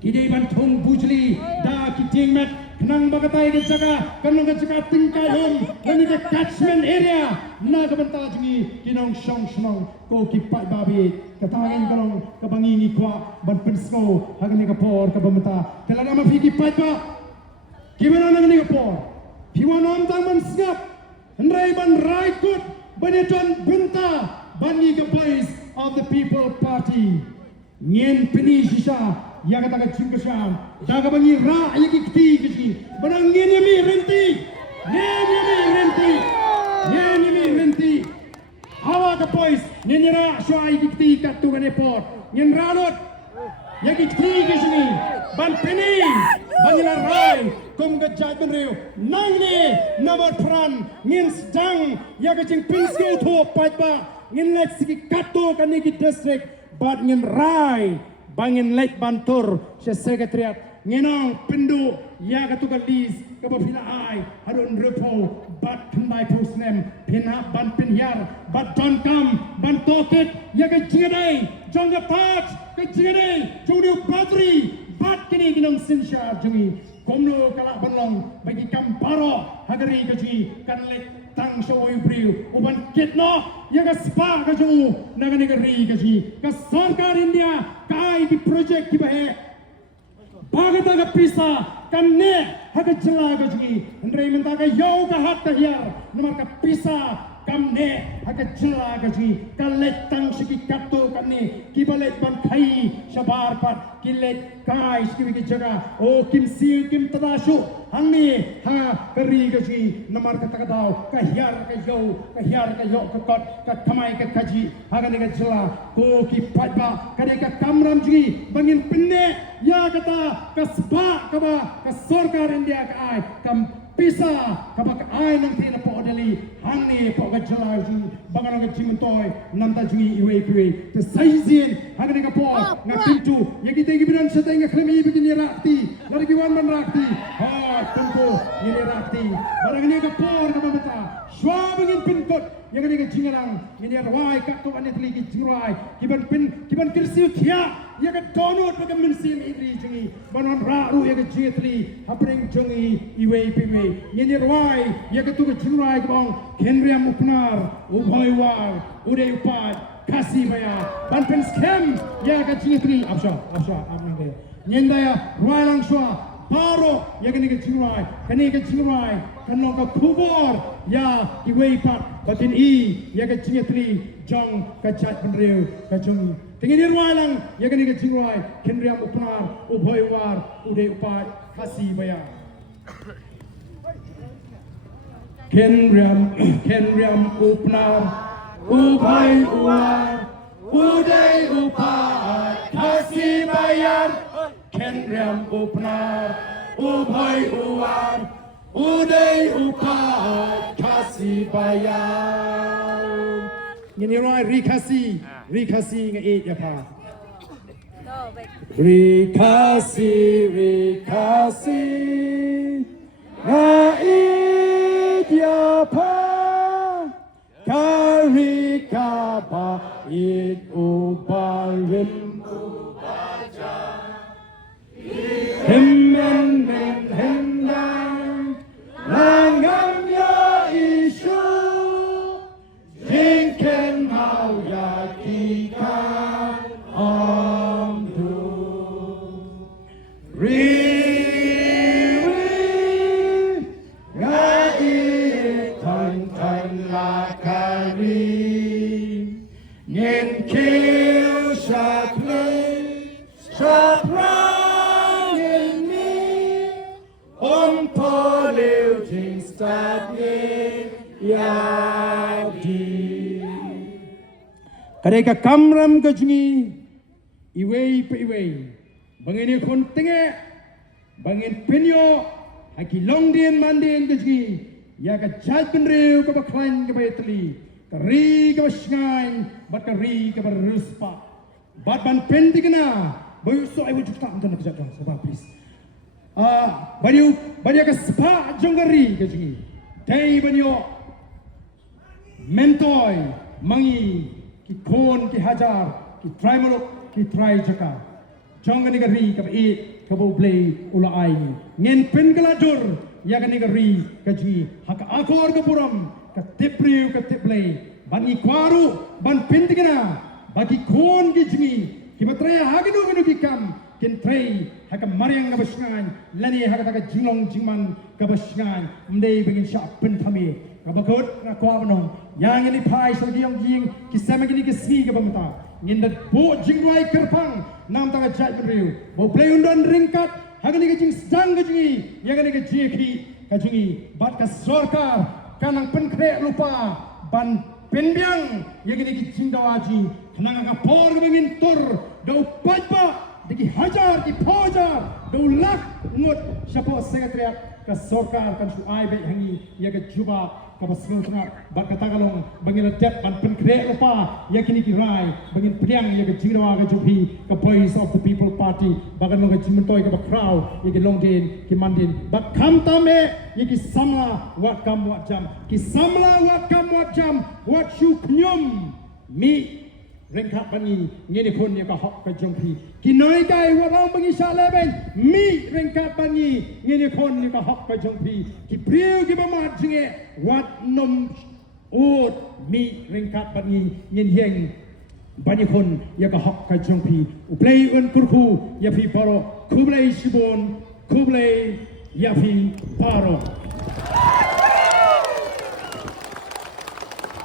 kidai ban thong bujli da kiting met kenang bagatai ke jaga kanang ke jaga tingkai hom ini ke catchment area na ke bentala jungi kinong shong shong ko kipat babi katangin kalong kabangi ni kwa ban penslo hagani kapor kabamata kala nama fi kipat ba gimana nang ni kapor piwan om tang man snap hendrai ban raikut baneton benta bani ke place of the people party ngien peni shisha ya kata ka cingkasam daga bangi ra ya kiti kici barang ngien mi renti hawa ka boys ngien ra shwai kiti katu ka nepot ngien ranot ya kiti kici ban peni bangila rai kom ka jai ben reu nang ni namat pran ngien sedang ya ka cing pinski tho patba ngien let siki katu ka ni district bat ngien rai bangin late bantur sa sekretariat ngenong pindu ya katuka lis kabapila ai harun repo bat kandai posnem pina ban pinyar bat don kam ban toket ya ka jingdai jonga pat ka jingdai jodi patri bat kini ginong sinsha jungi komno kala banlong bagi kamparo hagari kaji kan lek tang shawai priu uban kitno ya ka spa ka jungu nagani ka ri kaji ka sarkar India kai di project ki bahe bagata ka pisa kanne haga chla kaji ndrei menta ka yau ka hat tahir namar ka pisa kamne haga chla kaji kalet tang shiki katto kanne ki balet ban khai shabar pat kilet kai shiki ki jaga o kim si kim tadashu hangni ha kari kaji namar ka takadaw ka hiar ka yo ka kot ka kamai ka kaji haga ni ka chla ko ki patba kare ka kamram ji bangin pinne ya kata ka spa ka ba ka sarkar India ka ai kam pisa kabak ai nang tina po dali hangni po ka chla ji bangan ka chimentoy namta ji iwe te saizin hangni ka po nga pintu yagi tengi bidan sa tenga klemi begini rakti lari ki wan man rakti ha tentu ini rakti barang ni ka po ka mamata shwa bangin pinkot yang ni ka jingarang ini rawai ka to ane tli ki jirai kiban kirsiu thia ya ka donut ka minsim idri jingi banon raru ya ka jitli hapring jungi iwe ini rawai ya ka tu ka jirai ka bang kenriam upnar ubhaiwar udai upat kasih baya ban pen scam ya ka jitli absha amnang de nyendaya rawai lang shwa Paro ya kani ka jirai kanong ka kubor ya iwe pat batin ya ka jingatri jong kachat penriu kajungi tinggi dirwai lang ya kan ni kajingwai kenriam upnar ubhoi war ude upai kasih bayar kenriam upnar ubhoi war ude upai kasih bayar kenriam upnar ubhoi war ude upai kasih bayar ini roi rikasi ngai ya pa rikasi ngai ya pa karika pa it ubarim ubaja himmen himmen langam ya isu Jinken mau ya kita amdu ngai tan lakari ngen kill Shapran in me poliu jing stadye yadi Kadeka kamram kajungi iwei pe iwei bangene kon tenge bangen penyo haki longdien mandien kajungi ya ka jaj penriu ka baklan ka bayatli ka ri ka basngai bat ka ri ka baruspa bat ban pendigna bayu so ai wujud tak untuk nak jatuh sebab please bariu ka spa jongari kajungi dai banyo mentoy mangi ki kon ki hajar ki try muluk ki try jaka jong ni gari ka e ka bo play ula ai ngen pen galadur ya ka ni gari ka ji hak akor ka puram ka tipriu ka tiplay bani kwaru ban pintigina bagi kon ki ji ki matraya haginu ginu ki kam kin tray hak mariang na basngan lani hak ta ka jinglong jingman ka basngan mdei bengin sha pen thami Kabakot na kuha manong yang ini pai selagi yang jing kisah begini kesmi ke pemata ngindat bo jingwai kerpang nam tanga jat beriu bo play undan ringkat hagan ini jing sedang kejungi yang ini kejiki kejungi bat ka sorkar kanang penkrek lupa ban penbiang yang ini jing dawaji kenang ka por bengin tur dau pajba diki hajar di pojar dau lak ngut siapa sekretariat ka sorkar kan su ai be hangi ya ka juba kapasung tengah bat katagalong bangin dep ban penkre lupa yakini kirai bangin priang ya ke jingdawa ke jupi ke voice of the people party bagan long ke jimentoy ke crowd ya ke longden ki mandin bak kam tame ya ki samla wat kam wat jam ki samla wat kam wat jam wat shu knyum mi rengkat bangi ngene kon ya ka hok ke jompi ki noi kai warang bangi sale ben mi rengkat bangi ngene kon ya ka hok ke jompi ki priu ki bamat jinge wat nom ut mi rengkat bangi nyen yeng banyi kon ya ka hok ke jompi uplay un kurku ya pi paro kublai shibon kublai ya pi paro